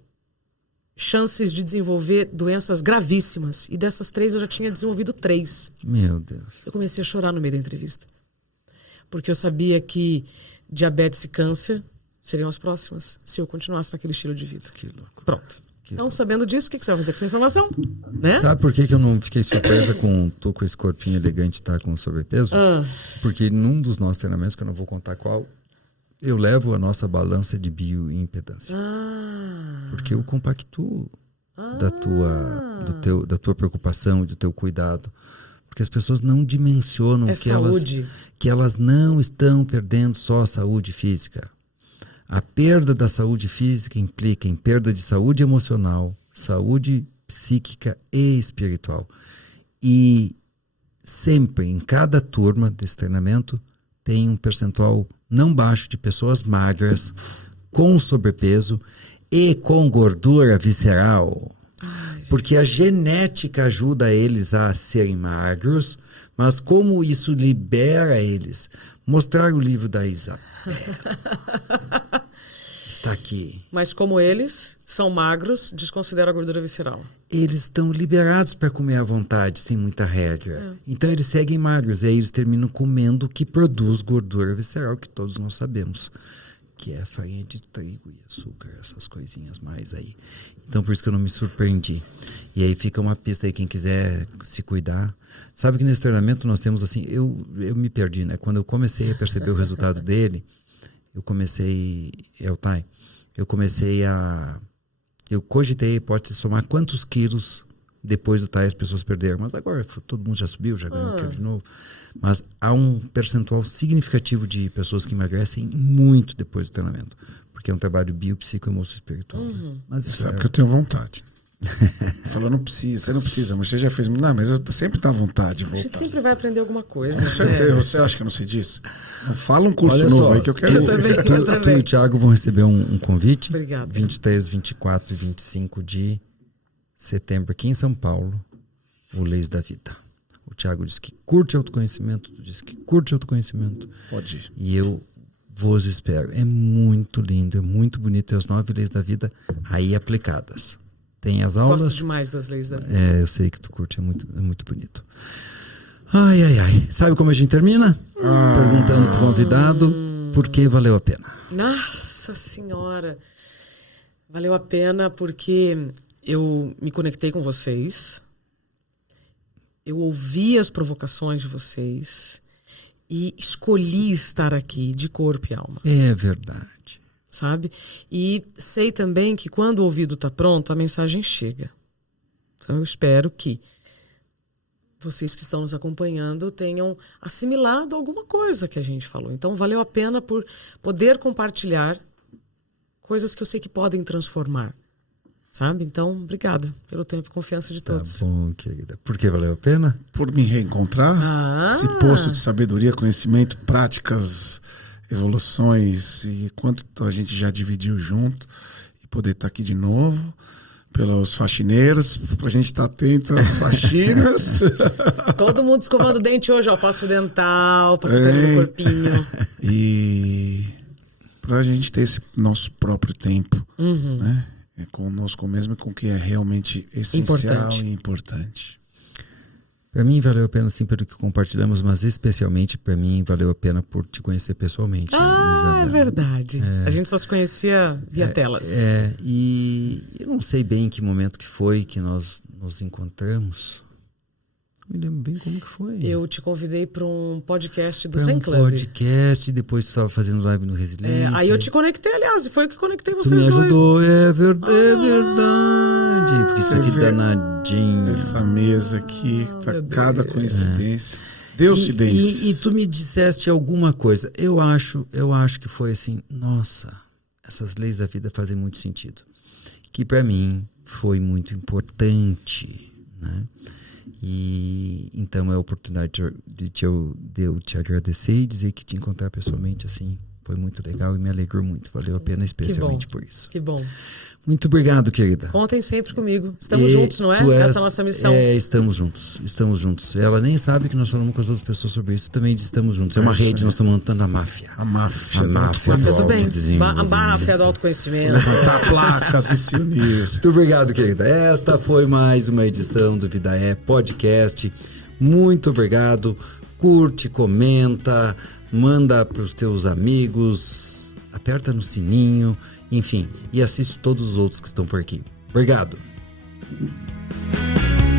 chances de desenvolver doenças gravíssimas. E dessas 3 eu já tinha desenvolvido 3. Meu Deus. Eu comecei a chorar no meio da entrevista. Porque eu sabia que diabetes e câncer seriam as próximas se eu continuasse naquele estilo de vida. Que louco. Pronto. Então, sabendo disso, o que você vai fazer com essa informação? Né? Sabe por que eu não fiquei surpresa com esse corpinho elegante tá com sobrepeso? Porque num dos nossos treinamentos, que eu não vou contar qual, eu levo a nossa balança de bioimpedância. Porque eu compactuo da tua preocupação e do teu cuidado. Porque as pessoas não dimensionam que elas não estão perdendo só a saúde física. A perda da saúde física implica em perda de saúde emocional, saúde psíquica e espiritual. E sempre, em cada turma desse treinamento, tem um percentual não baixo de pessoas magras, com sobrepeso e com gordura visceral. Porque a genética ajuda eles a serem magros, mas como isso libera eles? Mostrar o livro da Isabela. Está aqui. Mas como eles são magros, desconsidera a gordura visceral. Eles estão liberados para comer à vontade, sem muita regra. Então eles seguem magros, e aí eles terminam comendo o que produz gordura visceral, que todos nós sabemos. Que é farinha de trigo e açúcar, essas coisinhas mais aí. Então, por isso que eu não me surpreendi. E aí fica uma pista aí, quem quiser se cuidar. Sabe que nesse treinamento nós temos assim, eu me perdi, né? Quando eu comecei a perceber o resultado dele, eu cogitei a hipótese de somar quantos quilos depois do TAI as pessoas perderam. Mas agora todo mundo já subiu, já ganhou quilo de novo. Mas há um percentual significativo de pessoas que emagrecem muito depois do treinamento. Porque é um trabalho biopsicoemocio-espiritual. Né? Mas isso sabe que eu tenho vontade. Falou, não precisa, você não precisa, mas você já fez. Não, mas eu sempre dá vontade de voltar. A gente sempre vai aprender alguma coisa. Com certeza, você acha que eu não sei disso? Não, fala um curso novo aí que eu quero ir. Tu e o Thiago vão receber um convite. Obrigada. 23, 24 e 25 de setembro, aqui em São Paulo, o Leis da Vida. O Thiago disse que curte autoconhecimento, tu disse que curte autoconhecimento. Pode ir. E eu vos espero. É muito lindo, é muito bonito. E as 9 leis da vida aí aplicadas. Tem as aulas. Gosto demais das leis da vida. Eu sei que tu curte, é muito bonito. Ai. Sabe como a gente termina? Perguntando pro convidado por que valeu a pena. Nossa Senhora! Valeu a pena porque eu me conectei com vocês. Eu ouvi as provocações de vocês e escolhi estar aqui de corpo e alma. É verdade. Sabe? E sei também que quando o ouvido está pronto, a mensagem chega. Então eu espero que vocês que estão nos acompanhando tenham assimilado alguma coisa que a gente falou. Então valeu a pena por poder compartilhar coisas que eu sei que podem transformar. Sabe? Então, obrigada pelo tempo e confiança de todos. Tá bom, querida. Por que valeu a pena? Por me reencontrar. Esse poço de sabedoria, conhecimento, práticas, evoluções e quanto a gente já dividiu junto e poder estar aqui de novo. Pelos faxineiros, pra gente estar atento às faxinas. Todo mundo escovando o dente hoje, ó, pasta dental, passando no corpinho. E pra gente ter esse nosso próprio tempo, né? Conosco mesmo, com o que é realmente essencial e importante. Para mim valeu a pena sim pelo que compartilhamos, mas especialmente para mim valeu a pena por te conhecer pessoalmente. Isabel. É verdade. A gente só se conhecia via telas. E eu não sei bem em que momento que foi que nós nos encontramos. Não me lembro bem como que foi. Eu te convidei para um podcast do Pra Zen um Club. podcast, depois tu estava fazendo live no Resiliência. Aí eu te conectei, aliás, e foi eu que conectei Tu vocês me dois. ajudou, é verdade. Porque isso aqui Você vê danadinho. Essa mesa aqui, tá cada coincidência. Deus-se-dência. E tu me disseste alguma coisa. Eu acho que foi assim, nossa, essas leis da vida fazem muito sentido. Que para mim foi muito importante, né? E então é a oportunidade de eu te agradecer e dizer que te encontrar pessoalmente assim foi muito legal e me alegrou muito. Valeu a pena especialmente por isso. Que bom. Muito obrigado, querida. Contem sempre comigo. Estamos juntos, não é? Essa é a nossa missão. Estamos juntos. Ela nem sabe que nós falamos com as outras pessoas sobre isso. Também estamos juntos. É uma rede, nós estamos montando a máfia. A máfia. Tudo bem. A máfia máfia do autoconhecimento. Levantar placas e se unir. Muito obrigado, querida. Esta foi mais uma edição do Vida É Podcast. Muito obrigado. Curte, comenta, manda para os teus amigos, aperta no sininho, enfim, e assiste todos os outros que estão por aqui. Obrigado.